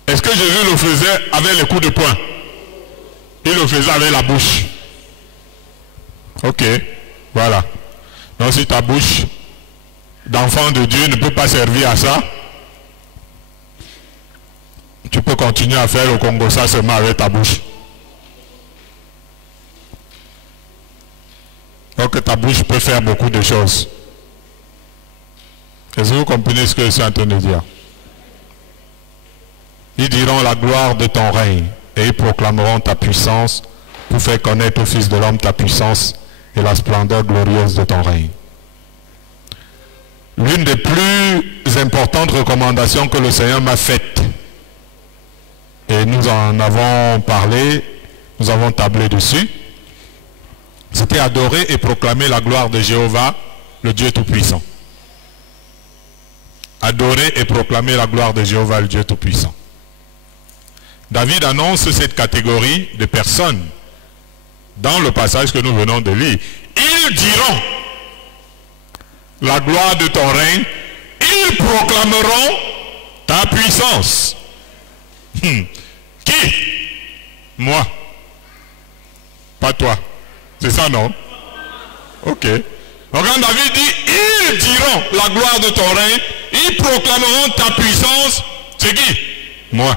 Est-ce que Jésus le faisait avec les coups de poing? Il le faisait avec la bouche. Ok, voilà. Donc si ta bouche d'enfant de Dieu ne peut pas servir à ça, tu peux continuer à faire le Congo ça seulement avec ta bouche. Donc ta bouche peut faire beaucoup de choses. Est-ce que vous comprenez ce que je suis en train de dire? Ils diront la gloire de ton règne et ils proclameront ta puissance pour faire connaître au Fils de l'homme ta puissance et la splendeur glorieuse de ton règne. L'une des plus importantes recommandations que le Seigneur m'a faites, et nous en avons parlé, nous avons tablé dessus, c'était adorer et proclamer la gloire de Jéhovah, le Dieu Tout-Puissant. Adorer et proclamer la gloire de Jéhovah, le Dieu Tout-Puissant. David annonce cette catégorie de personnes dans le passage que nous venons de lire. Ils diront la gloire de ton règne, ils proclameront ta puissance. Qui? Moi. Pas toi. C'est ça, non? Ok. Donc quand David dit, ils diront la gloire de ton règne, ils proclameront ta puissance. C'est qui? Moi.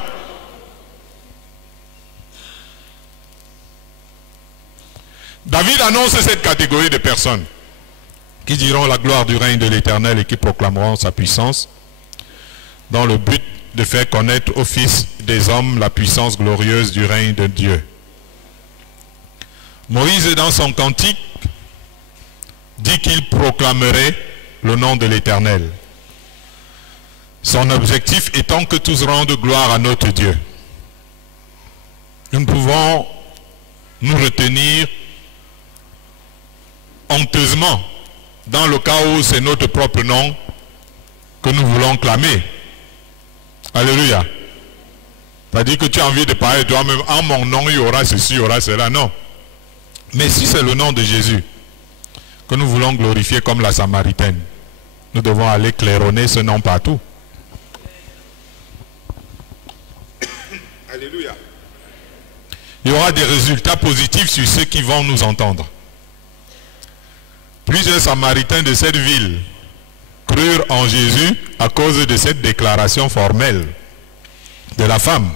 David annonce cette catégorie de personnes qui diront la gloire du règne de l'Éternel et qui proclameront sa puissance dans le but de faire connaître aux fils des hommes la puissance glorieuse du règne de Dieu. Moïse, dans son cantique, dit qu'il proclamerait le nom de l'Éternel. Son objectif étant que tous rendent gloire à notre Dieu. Nous ne pouvons nous retenir honteusement dans le cas où c'est notre propre nom que nous voulons clamer. Alléluia. C'est-à-dire que tu as envie de parler toi-même, en mon nom il y aura ceci, il y aura cela. Non. Mais si c'est le nom de Jésus que nous voulons glorifier comme la Samaritaine, nous devons aller claironner ce nom partout. Alléluia. Il y aura des résultats positifs sur ceux qui vont nous entendre. Plusieurs Samaritains de cette ville crurent en Jésus à cause de cette déclaration formelle de la femme.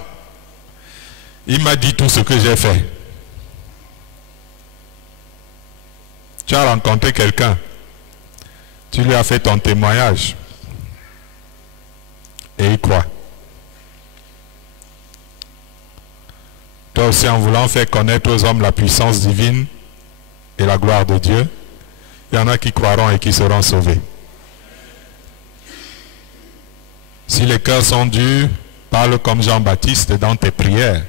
Il m'a dit tout ce que j'ai fait. Tu as rencontré quelqu'un, tu lui as fait ton témoignage et il croit. Toi aussi, en voulant faire connaître aux hommes la puissance divine et la gloire de Dieu, il y en a qui croiront et qui seront sauvés. Si les cœurs sont durs, parle comme Jean-Baptiste dans tes prières.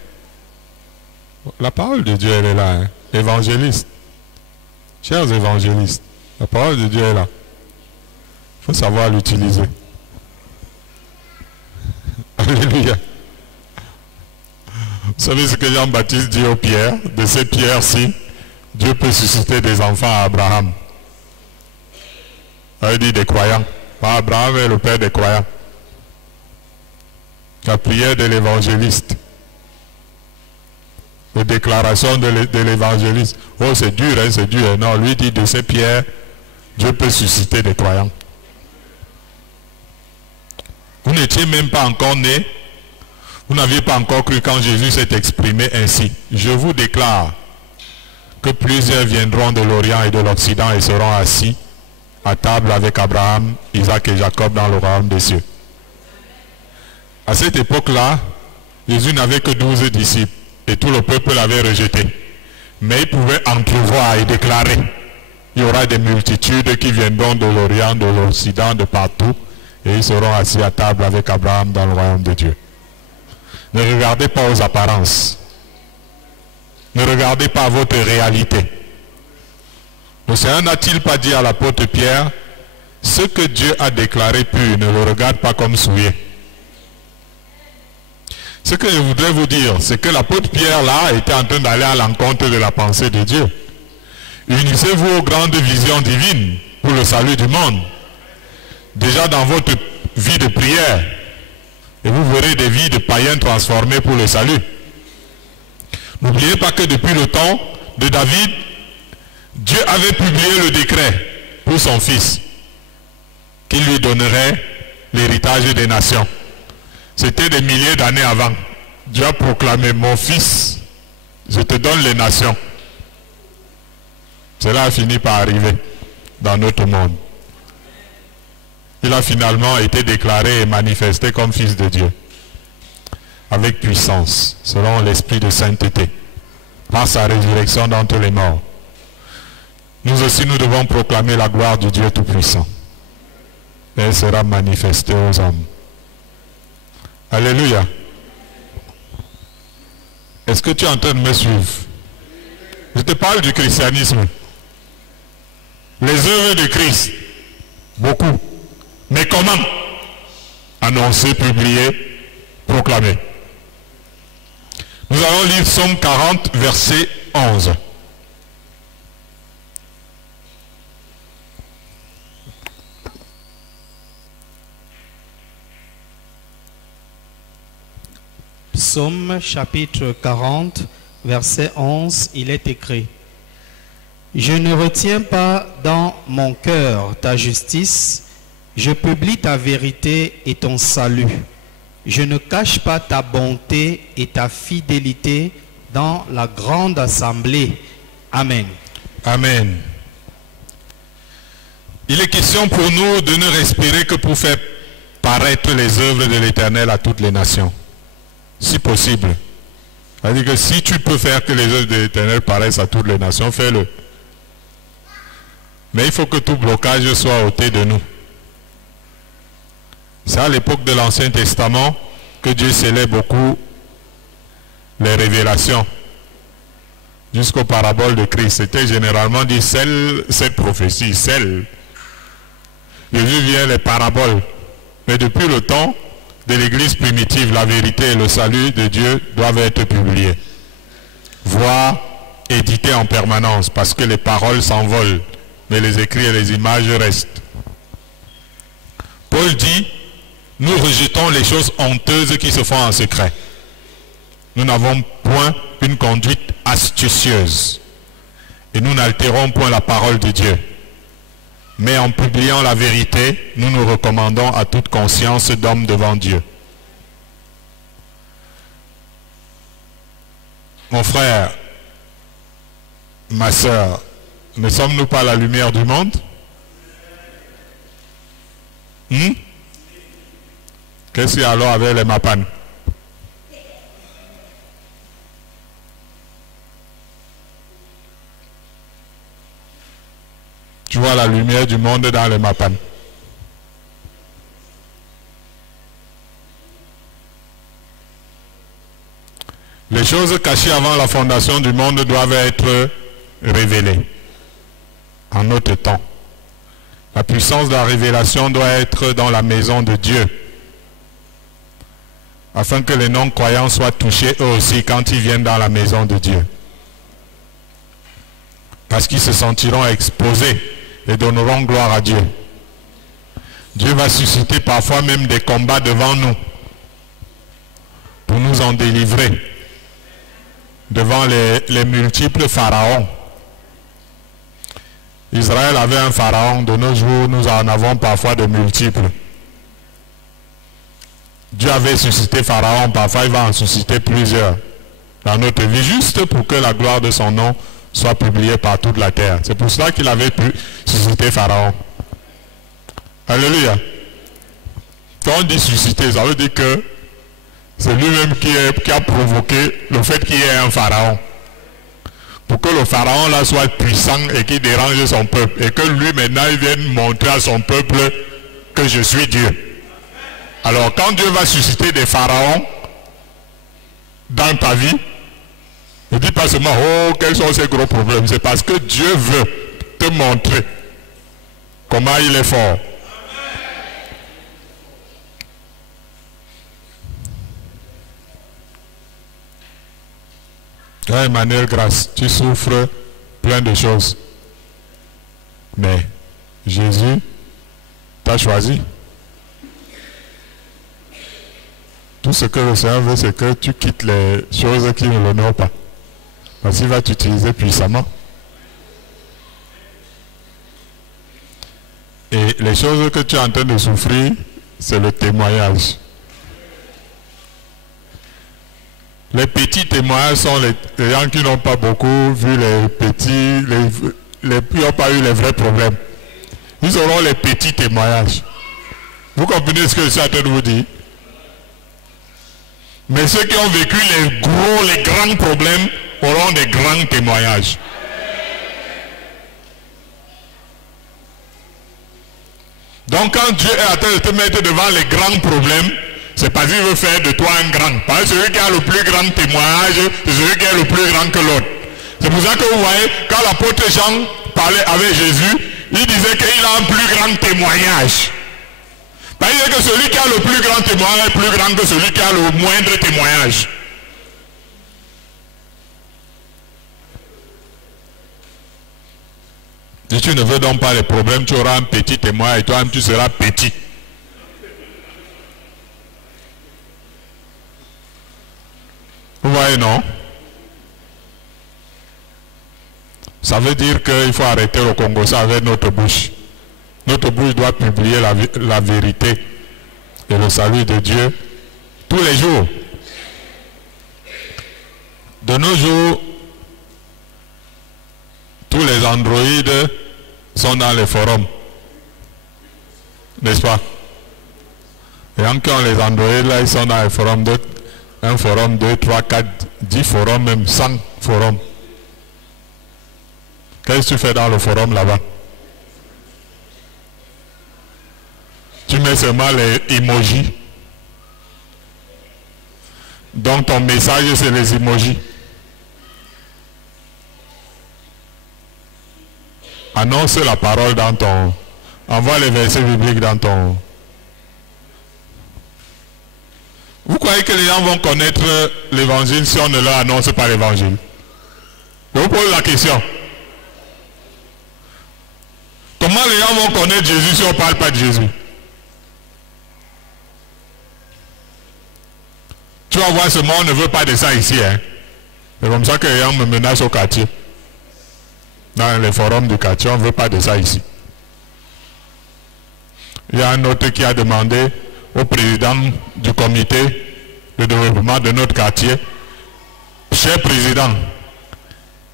La parole de Dieu, elle est là, hein? Évangéliste. Chers évangélistes, la parole de Dieu est là. Il faut savoir l'utiliser. Alléluia. Vous savez ce que Jean-Baptiste dit aux pierres? De ces pierres-ci, Dieu peut susciter des enfants à Abraham. Il dit des croyants. Abraham est le père des croyants. La prière de l'évangéliste. La déclaration de l'évangéliste. Oh, c'est dur, hein, c'est dur. Non, lui dit de ces pierres, Dieu peut susciter des croyants. Vous n'étiez même pas encore né. Vous n'aviez pas encore cru quand Jésus s'est exprimé ainsi. Je vous déclare que plusieurs viendront de l'Orient et de l'Occident et seront assis à table avec Abraham, Isaac et Jacob dans le royaume des cieux. À cette époque-là, Jésus n'avait que 12 disciples et tout le peuple l'avait rejeté. Mais il pouvait entrevoir et déclarer, il y aura des multitudes qui viendront de l'Orient, de l'Occident, de partout, et ils seront assis à table avec Abraham dans le royaume de Dieu. Ne regardez pas aux apparences. Ne regardez pas votre réalité. Le Seigneur n'a-t-il pas dit à l'apôtre Pierre, ce que Dieu a déclaré pur, ne le regarde pas comme souillé. Ce que je voudrais vous dire, c'est que l'apôtre Pierre là était en train d'aller à l'encontre de la pensée de Dieu. Unissez-vous aux grandes visions divines pour le salut du monde. Déjà dans votre vie de prière, et vous verrez des vies de païens transformées pour le salut. N'oubliez pas que depuis le temps de David, Dieu avait publié le décret pour son fils, qui lui donnerait l'héritage des nations. C'était des milliers d'années avant. Dieu a proclamé, mon fils, je te donne les nations. Cela a fini par arriver dans notre monde. Il a finalement été déclaré et manifesté comme fils de Dieu, avec puissance, selon l'esprit de sainteté, par sa résurrection d'entre les morts. Nous aussi, nous devons proclamer la gloire du Dieu Tout-Puissant. Et elle sera manifestée aux hommes. Alléluia. Est-ce que tu es en train de me suivre? Je te parle du christianisme. Les œuvres de Christ, beaucoup. Mais comment? Annoncer, publier, proclamer. Nous allons lire Psaume 40, verset 11. Psaume chapitre 40, verset 11, il est écrit: Je ne retiens pas dans mon cœur ta justice, je publie ta vérité et ton salut. Je ne cache pas ta bonté et ta fidélité dans la grande assemblée. Amen. Amen. Il est question pour nous de ne respirer que pour faire paraître les œuvres de l'Éternel à toutes les nations. Si possible. C'est-à-dire que si tu peux faire que les œuvres de l'Éternel paraissent à toutes les nations, fais-le. Mais il faut que tout blocage soit ôté de nous. C'est à l'époque de l'Ancien Testament que Dieu scellait beaucoup les révélations. Jusqu'aux paraboles de Christ. C'était généralement dit, scelle cette prophétie, scelle. Jésus vient les paraboles. Mais depuis le temps de l'Église primitive, la vérité et le salut de Dieu doivent être publiés. Voire édités en permanence, parce que les paroles s'envolent, mais les écrits et les images restent. Paul dit, nous rejetons les choses honteuses qui se font en secret. Nous n'avons point une conduite astucieuse. Et nous n'altérons point la parole de Dieu. Mais en publiant la vérité, nous nous recommandons à toute conscience d'homme devant Dieu. Mon frère, ma soeur, ne sommes-nous pas la lumière du monde? Qu'est-ce qu'il y a alors avec les mapanes? Tu vois la lumière du monde dans les mapanes. Les choses cachées avant la fondation du monde doivent être révélées en notre temps. La puissance de la révélation doit être dans la maison de Dieu, afin que les non-croyants soient touchés eux aussi quand ils viennent dans la maison de Dieu. Parce qu'ils se sentiront exposés et donneront gloire à Dieu. Dieu va susciter parfois même des combats devant nous pour nous en délivrer devant les multiples pharaons. Israël avait un pharaon, de nos jours nous en avons parfois de multiples. Dieu avait suscité pharaon, parfois il va en susciter plusieurs dans notre vie, juste pour que la gloire de son nom soit publiée par toute la terre. C'est pour cela qu'il avait pu susciter pharaon. Alléluia. Quand on dit susciter, ça veut dire que c'est lui-même qui a provoqué le fait qu'il y ait un pharaon. Pour que le pharaon là soit puissant et qu'il dérange son peuple. Et que lui maintenant il vienne montrer à son peuple que je suis Dieu. Alors quand Dieu va susciter des pharaons dans ta vie, ne dis pas seulement, oh, quels sont ces gros problèmes. C'est parce que Dieu veut te montrer comment il est fort. Emmanuel Grâce, tu souffres plein de choses. Mais Jésus t'a choisi. Tout ce que le Seigneur veut, c'est que tu quittes les choses qui ne l'honorent pas. Parce qu'il va t'utiliser puissamment. Et les choses que tu es en train de souffrir, c'est le témoignage. Les petits témoignages sont les gens qui n'ont pas beaucoup vu les petits, qui n'ont pas eu les vrais problèmes. Ils auront les petits témoignages. Vous comprenez ce que je suis en train de vous dire? Mais ceux qui ont vécu les grands problèmes auront des grands témoignages. Donc quand Dieu est en train de te mettre devant les grands problèmes, c'est parce qu'il veut faire de toi un grand. Parce que celui qui a le plus grand témoignage, c'est celui qui est le plus grand que l'autre. C'est pour ça que vous voyez, quand l'apôtre Jean parlait avec Jésus, il disait qu'il a un plus grand témoignage. Parce que celui qui a le plus grand témoignage est plus grand que celui qui a le moindre témoignage. Si tu ne veux donc pas les problèmes, tu auras un petit témoin et toi-même tu seras petit. Vous voyez, non? Ça veut dire qu'il faut arrêter le Congo, ça avec notre bouche. Notre bouche doit publier la vérité et le salut de Dieu tous les jours. De nos jours, tous tous les androïdes sont dans les forums. N'est-ce pas? Et encore les androïdes là, ils sont dans les forums. Un forum, 2, 3, 4, 10 forums, même 100 forums. Qu'est-ce que tu fais dans le forum là-bas? Tu mets seulement les emojis. Donc ton message c'est les emojis. Annonce la parole dans ton... Envoie les versets bibliques dans ton... Vous croyez que les gens vont connaître l'évangile si on ne leur annonce pas l'évangile? Je vous pose la question. Comment les gens vont connaître Jésus si on ne parle pas de Jésus? Tu vas voir, ce monde ne veut pas de ça ici. Hein? C'est comme ça que les gens me menacent au quartier. Dans les forums du quartier, on ne veut pas de ça ici. Il y a un autre qui a demandé au président du comité de développement de notre quartier, cher président,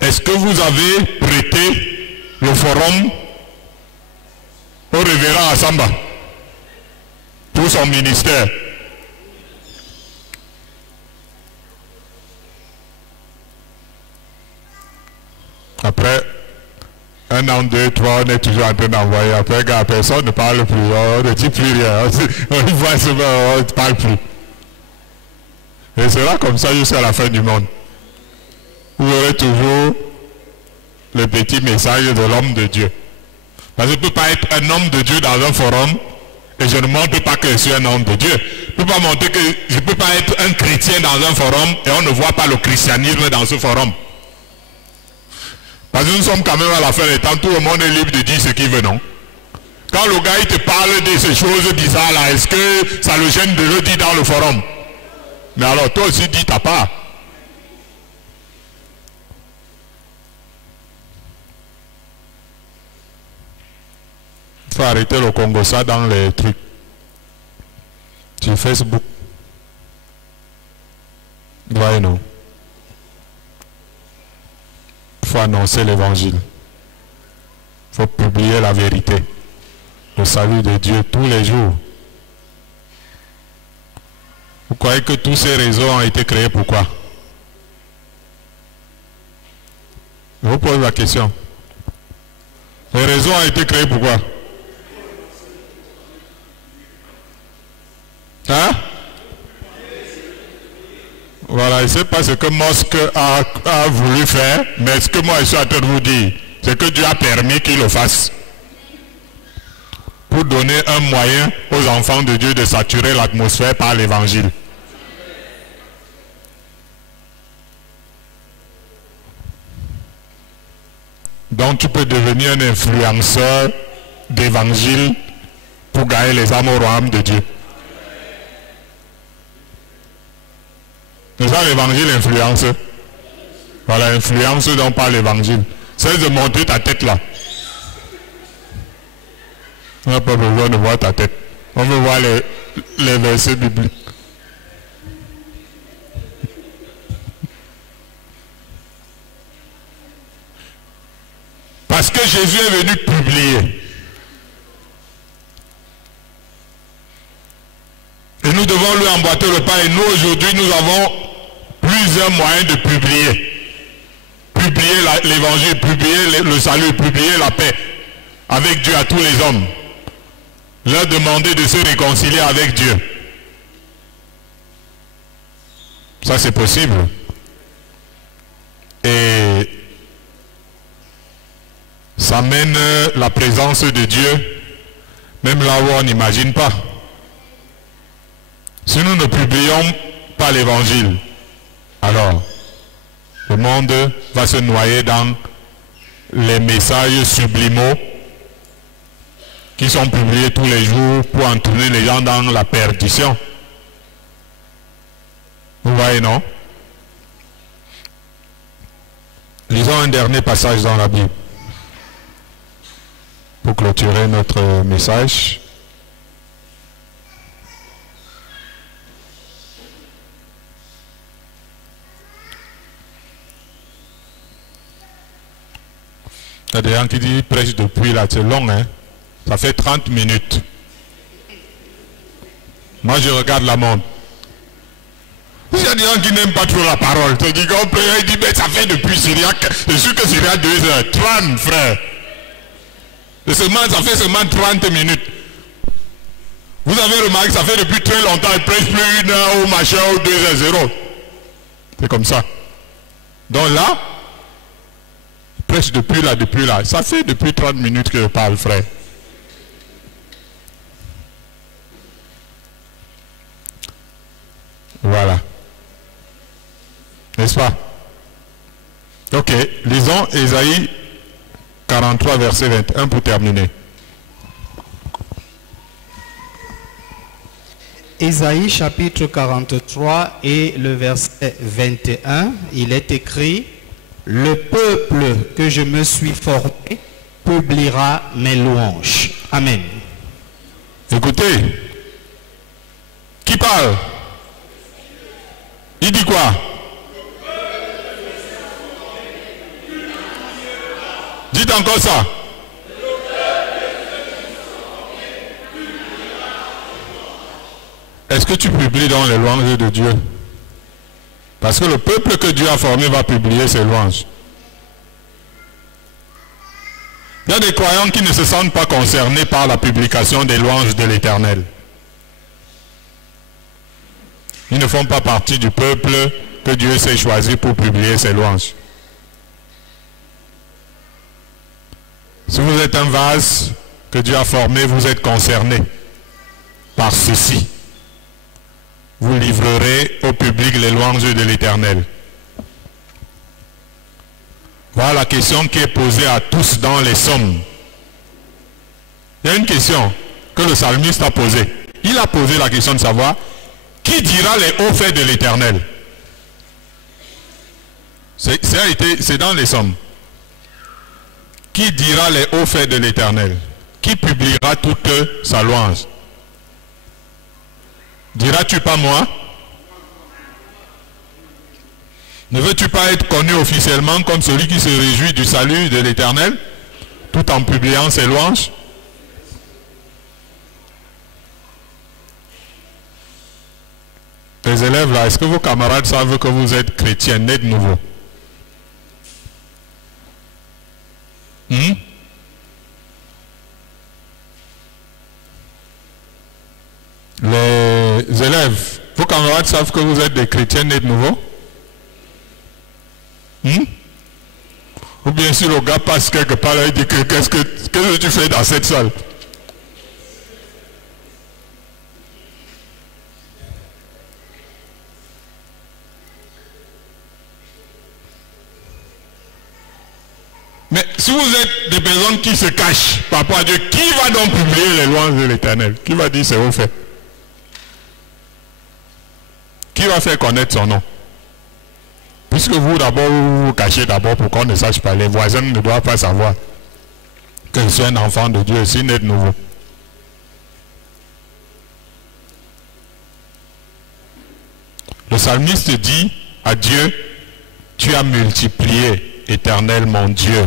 est-ce que vous avez prêté le forum au révérend Assamba pour son ministère? Après, 1 an, 2, 3, on est toujours en train d'envoyer. Après, personne ne parle plus, on ne dit plus rien. On voit seulement, on ne parle plus. Et c'est là comme ça jusqu'à la fin du monde. Vous aurez toujours le petit message de l'homme de Dieu. Parce que je ne peux pas être un homme de Dieu dans un forum et je ne montre pas que je suis un homme de Dieu. Je ne peux pas montrer que je ne peux pas être un chrétien dans un forum et on ne voit pas le christianisme dans ce forum. Parce que nous sommes quand même à la fin des temps, tout le monde est libre de dire ce qu'il veut, non? Quand le gars il te parle de ces choses bizarres là, est-ce que ça le gêne de le dire dans le forum? Mais alors toi aussi dis ta part. Il faut arrêter le Congo ça dans les trucs. Sur Facebook. Voyez non. Il faut annoncer l'évangile. Il faut publier la vérité. Le salut de Dieu tous les jours. Vous croyez que tous ces réseaux ont été créés pourquoi? Je vous pose la question. Les réseaux ont été créés pourquoi? Hein? Voilà, je ne sais pas ce que Musk a voulu faire, mais ce que moi je suis en train de vous dire, c'est que Dieu a permis qu'il le fasse. Pour donner un moyen aux enfants de Dieu de saturer l'atmosphère par l'évangile. Donc tu peux devenir un influenceur d'évangile pour gagner les âmes au royaume de Dieu. C'est ça l'évangile influence. Voilà, influence donc par l'évangile. C'est de montrer ta tête là. On n'a pas besoin de voir ta tête. On veut voir les versets bibliques. Parce que Jésus est venu publier. Et nous devons lui emboîter le pas. Et nous aujourd'hui, nous avons plusieurs moyens de publier. Publier l'évangile, publier le salut, publier la paix avec Dieu à tous les hommes. Leur demander de se réconcilier avec Dieu. Ça c'est possible. Et ça mène la présence de Dieu même là où on n'imagine pas. Si nous ne publions pas l'évangile, alors le monde va se noyer dans les messages sublimaux qui sont publiés tous les jours pour entraîner les gens dans la perdition. Vous voyez, non? Lisons un dernier passage dans la Bible pour clôturer notre message. Il y a des gens qui disent prêche depuis là, c'est long, hein. Ça fait 30 minutes. Moi je regarde la montre. Il y a des gens qui n'aiment pas trop la parole. Tu dis qu'on prie, il dit mais ça fait depuis Syriac. Je suis que Syriac 2h30, frère. Et seulement, ça fait seulement 30 minutes. Vous avez remarqué que ça fait depuis très longtemps, il prêche plus 1 heure ou machin ou 2h0. C'est comme ça. Donc là, il prêche depuis là. Ça fait depuis 30 minutes que je parle, frère. Voilà. N'est-ce pas? Ok, lisons Ésaïe 43, verset 21 pour terminer. Ésaïe chapitre 43 et le verset 21, il est écrit: le peuple que je me suis formé publiera mes louanges. Amen. Écoutez, qui parle? Il dit quoi? Dites encore ça. Est-ce que tu publies dans les louanges de Dieu? Parce que le peuple que Dieu a formé va publier ses louanges. Il y a des croyants qui ne se sentent pas concernés par la publication des louanges de l'Éternel. Ils ne font pas partie du peuple que Dieu s'est choisi pour publier ses louanges. Si vous êtes un vase que Dieu a formé, vous êtes concerné par ceci. Vous livrerez au public les louanges de l'Éternel. Voilà la question qui est posée à tous dans les psaumes. Il y a une question que le psalmiste a posée. Il a posé la question de savoir qui dira les hauts faits de l'Éternel. C'est dans les psaumes. Qui dira les hauts faits de l'Éternel? Qui publiera toute sa louange? Diras-tu pas moi? Ne veux-tu pas être connu officiellement comme celui qui se réjouit du salut de l'Éternel, tout en publiant ses louanges? Les élèves là, est-ce que vos camarades savent que vous êtes chrétiens, nés de nouveau? Les élèves, vos camarades savent que vous êtes des chrétiens nés de nouveau? Ou bien si le gars passe quelque part là, il dit que qu'est-ce que tu fais dans cette salle? Mais si vous êtes des personnes qui se cachent par rapport à Dieu, qui va donc publier les louanges de l'Éternel? Qui va dire c'est au fait? Qui va faire connaître son nom? Puisque vous d'abord vous cachez d'abord pour qu'on ne sache pas. Les voisins ne doivent pas savoir que je suis un enfant de Dieu, si né de nouveau. Le psalmiste dit à Dieu: tu as multiplié, Éternel mon Dieu,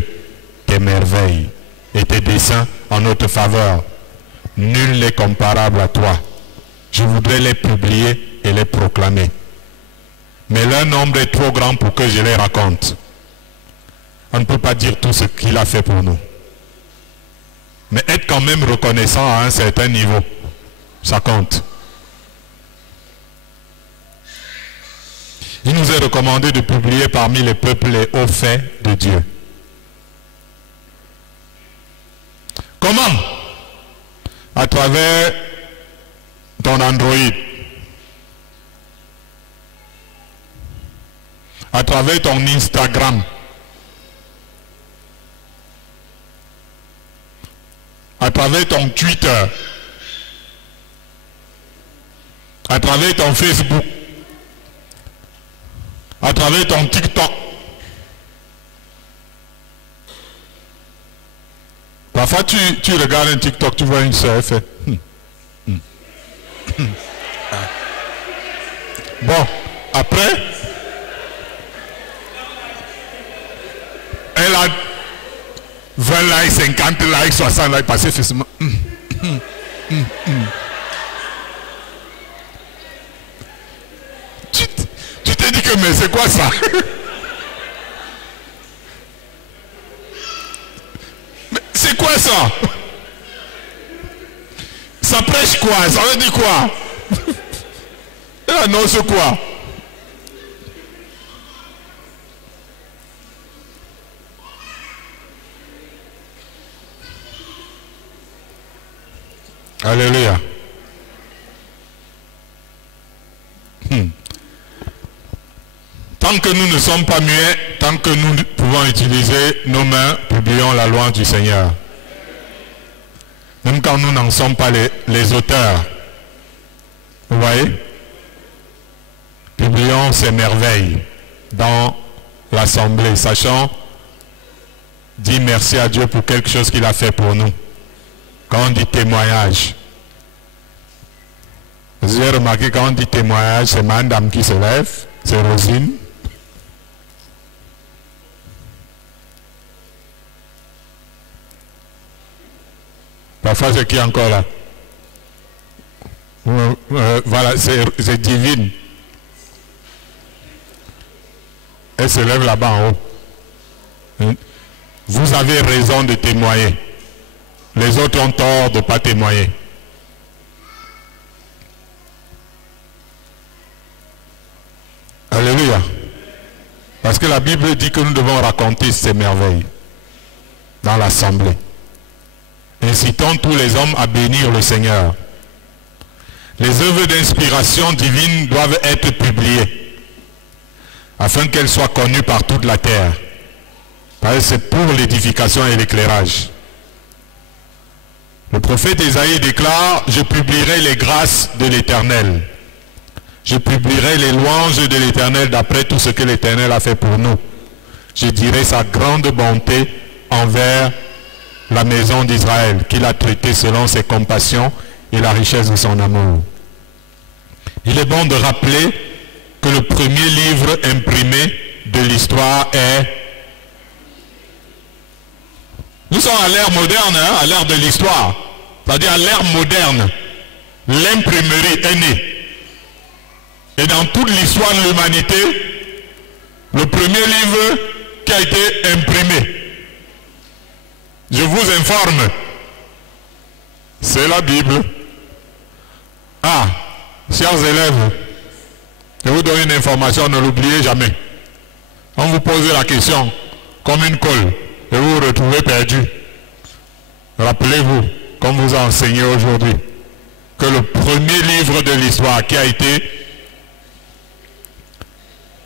tes merveilles et tes desseins en notre faveur. Nul n'est comparable à toi. Je voudrais les publier et les proclamer. Mais leur nombre est trop grand pour que je les raconte. On ne peut pas dire tout ce qu'il a fait pour nous. Mais être quand même reconnaissant à un certain niveau, ça compte. Il nous est recommandé de publier parmi les peuples les hauts faits de Dieu. Comment? À travers ton Android, à travers ton Instagram, à travers ton Twitter, à travers ton Facebook, à travers ton TikTok. Parfois tu regardes un TikTok, tu vois une soeur, elle fait Bon, après, 20 likes, 50 likes, 60 likes, passer facilement. Tu t'es dit que mais c'est quoi ça? Mais c'est quoi ça? Ça prêche quoi? Ça veut dire quoi? Elle annonce quoi? Alléluia. Tant que nous ne sommes pas muets, tant que nous pouvons utiliser nos mains, publions la loi du Seigneur. Même quand nous n'en sommes pas les auteurs. Vous voyez? Publions ces merveilles dans l'assemblée, sachant dire merci à Dieu pour quelque chose qu'il a fait pour nous. Quand on dit témoignage, vous avez remarqué quand on dit témoignage, c'est madame qui se lève, c'est Rosine. Parfois c'est qui encore là? Voilà, c'est divine. Elle se lève là-bas en haut. Vous avez raison de témoigner. Les autres ont tort de ne pas témoigner. Alléluia. Parce que la Bible dit que nous devons raconter ces merveilles dans l'assemblée. Incitons tous les hommes à bénir le Seigneur. Les œuvres d'inspiration divine doivent être publiées afin qu'elles soient connues par toute la terre. Parce que c'est pour l'édification et l'éclairage. Le prophète Isaïe déclare: je publierai les grâces de l'Éternel. Je publierai les louanges de l'Éternel d'après tout ce que l'Éternel a fait pour nous. Je dirai sa grande bonté envers la maison d'Israël, qu'il a traité selon ses compassions et la richesse de son amour. Il est bon de rappeler que le premier livre imprimé de l'histoire est... Nous sommes à l'ère moderne, hein, à l'ère de l'histoire, c'est-à-dire à l'ère moderne. L'imprimerie est née. Et dans toute l'histoire de l'humanité, le premier livre qui a été imprimé, je vous informe, c'est la Bible. Ah, chers élèves, je vous donne une information, ne l'oubliez jamais. On vous pose la question comme une colle et vous vous retrouvez perdu. Rappelez-vous, comme vous a enseigné aujourd'hui, que le premier livre de l'histoire qui a été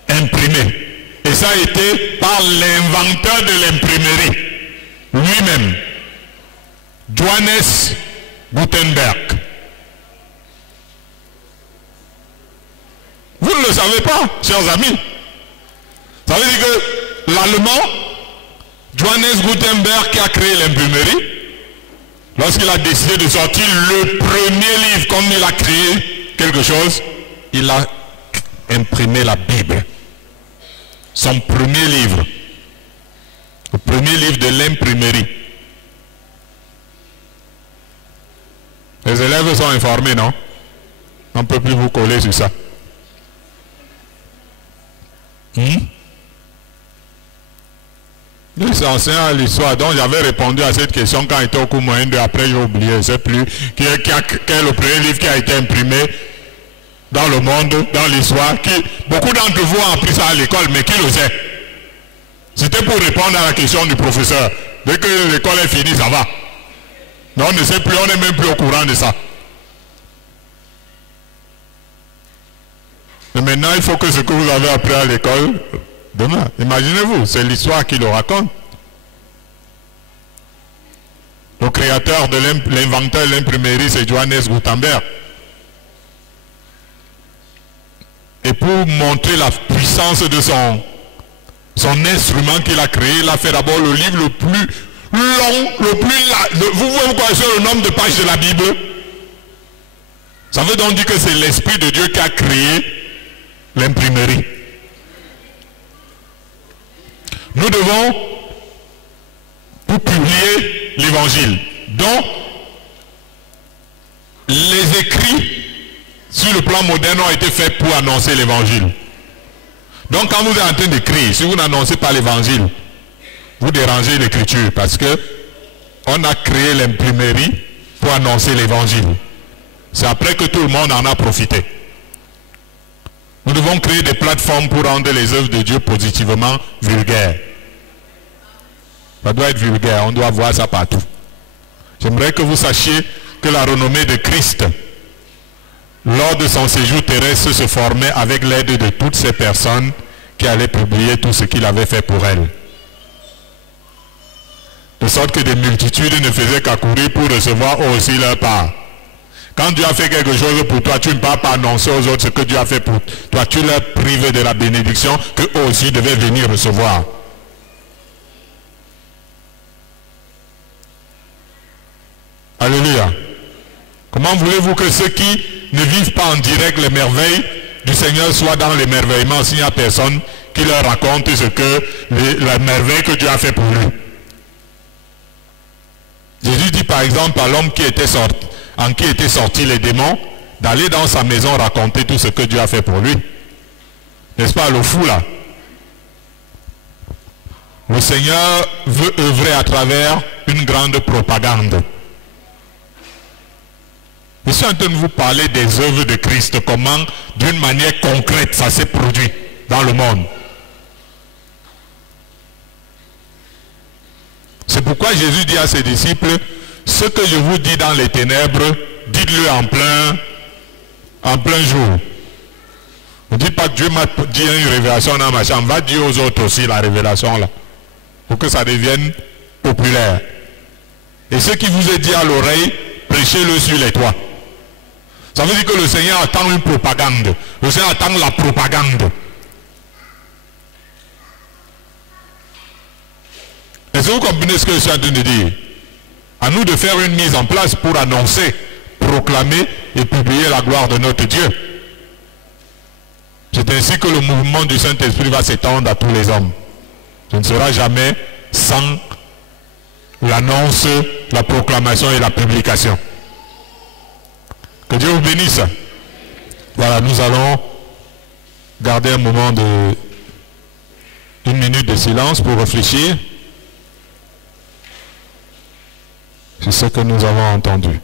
imprimé, et ça a été par l'inventeur de l'imprimerie lui-même, Johannes Gutenberg. Vous ne le savez pas, chers amis. Ça veut dire que l'Allemand Johannes Gutenberg, qui a créé l'imprimerie, lorsqu'il a décidé de sortir le premier livre, comme il a créé quelque chose, il a imprimé la Bible. Son premier livre. Le premier livre de l'imprimerie. Les élèves sont informés, non? On ne peut plus vous coller sur ça. Nous sommes enseignants à l'histoire, donc j'avais répondu à cette question quand j'étais au cours moyen de, après j'ai oublié, je ne sais plus, quel est le premier livre qui a été imprimé dans le monde, dans l'histoire, beaucoup d'entre vous ont appris ça à l'école, mais qui le sait? C'était pour répondre à la question du professeur. Dès que l'école est finie, ça va. Mais on ne sait plus, on n'est même plus au courant de ça. Mais maintenant, il faut que ce que vous avez appris à l'école, demain, imaginez-vous, c'est l'histoire qui le raconte. Le créateur de l'inventeur de l'imprimerie, c'est Johannes Gutenberg. Et pour montrer la puissance de son instrument qu'il a créé, il a fait d'abord le livre le plus long, le plus large. Vous connaissez le nombre de pages de la Bible? Ça veut donc dire que c'est l'Esprit de Dieu qui a créé l'imprimerie. Nous devons pour publier l'évangile. Donc, les écrits sur le plan moderne ont été faits pour annoncer l'évangile. Donc quand vous êtes en train d'écrire, si vous n'annoncez pas l'évangile, vous dérangez l'écriture parce que on a créé l'imprimerie pour annoncer l'évangile. C'est après que tout le monde en a profité. Nous devons créer des plateformes pour rendre les œuvres de Dieu positivement vulgaires. Ça doit être vulgaire, on doit voir ça partout. J'aimerais que vous sachiez que la renommée de Christ, lors de son séjour terrestre, se formait avec l'aide de toutes ces personnes qui allaient publier tout ce qu'il avait fait pour elles. De sorte que des multitudes ne faisaient qu'accourir pour recevoir eux aussi leur part. Quand Dieu a fait quelque chose pour toi, tu ne peux pas annoncer aux autres ce que Dieu a fait pour toi. Tu leur prives de la bénédiction qu'eux aussi devaient venir recevoir. Alléluia. Comment voulez-vous que ceux qui ne vivent pas en direct les merveilles du Seigneur soient dans l'émerveillement s'il n'y a personne qui leur raconte ce que la merveille que Dieu a fait pour lui? Jésus dit par exemple à l'homme en qui étaient sortis les démons, d'aller dans sa maison raconter tout ce que Dieu a fait pour lui. N'est-ce pas, le fou là? Le Seigneur veut œuvrer à travers une grande propagande. Je suis en train de vous parler des œuvres de Christ, comment d'une manière concrète ça s'est produit dans le monde. C'est pourquoi Jésus dit à ses disciples, ce que je vous dis dans les ténèbres, dites-le en plein jour. Ne dites pas que Dieu m'a dit une révélation dans ma chambre, va dire aux autres aussi la révélation là, pour que ça devienne populaire. Et ce qui vous est dit à l'oreille, prêchez-le sur les toits. Ça veut dire que le Seigneur attend une propagande. Le Seigneur attend la propagande. Est-ce que vous comprenez ce que je suis en train de dire? À nous de faire une mise en place pour annoncer, proclamer et publier la gloire de notre Dieu. C'est ainsi que le mouvement du Saint-Esprit va s'étendre à tous les hommes. Ce ne sera jamais sans l'annonce, la proclamation et la publication. Que Dieu vous bénisse. Voilà, nous allons garder un moment de 1 minute de silence pour réfléchir sur ce que nous avons entendu.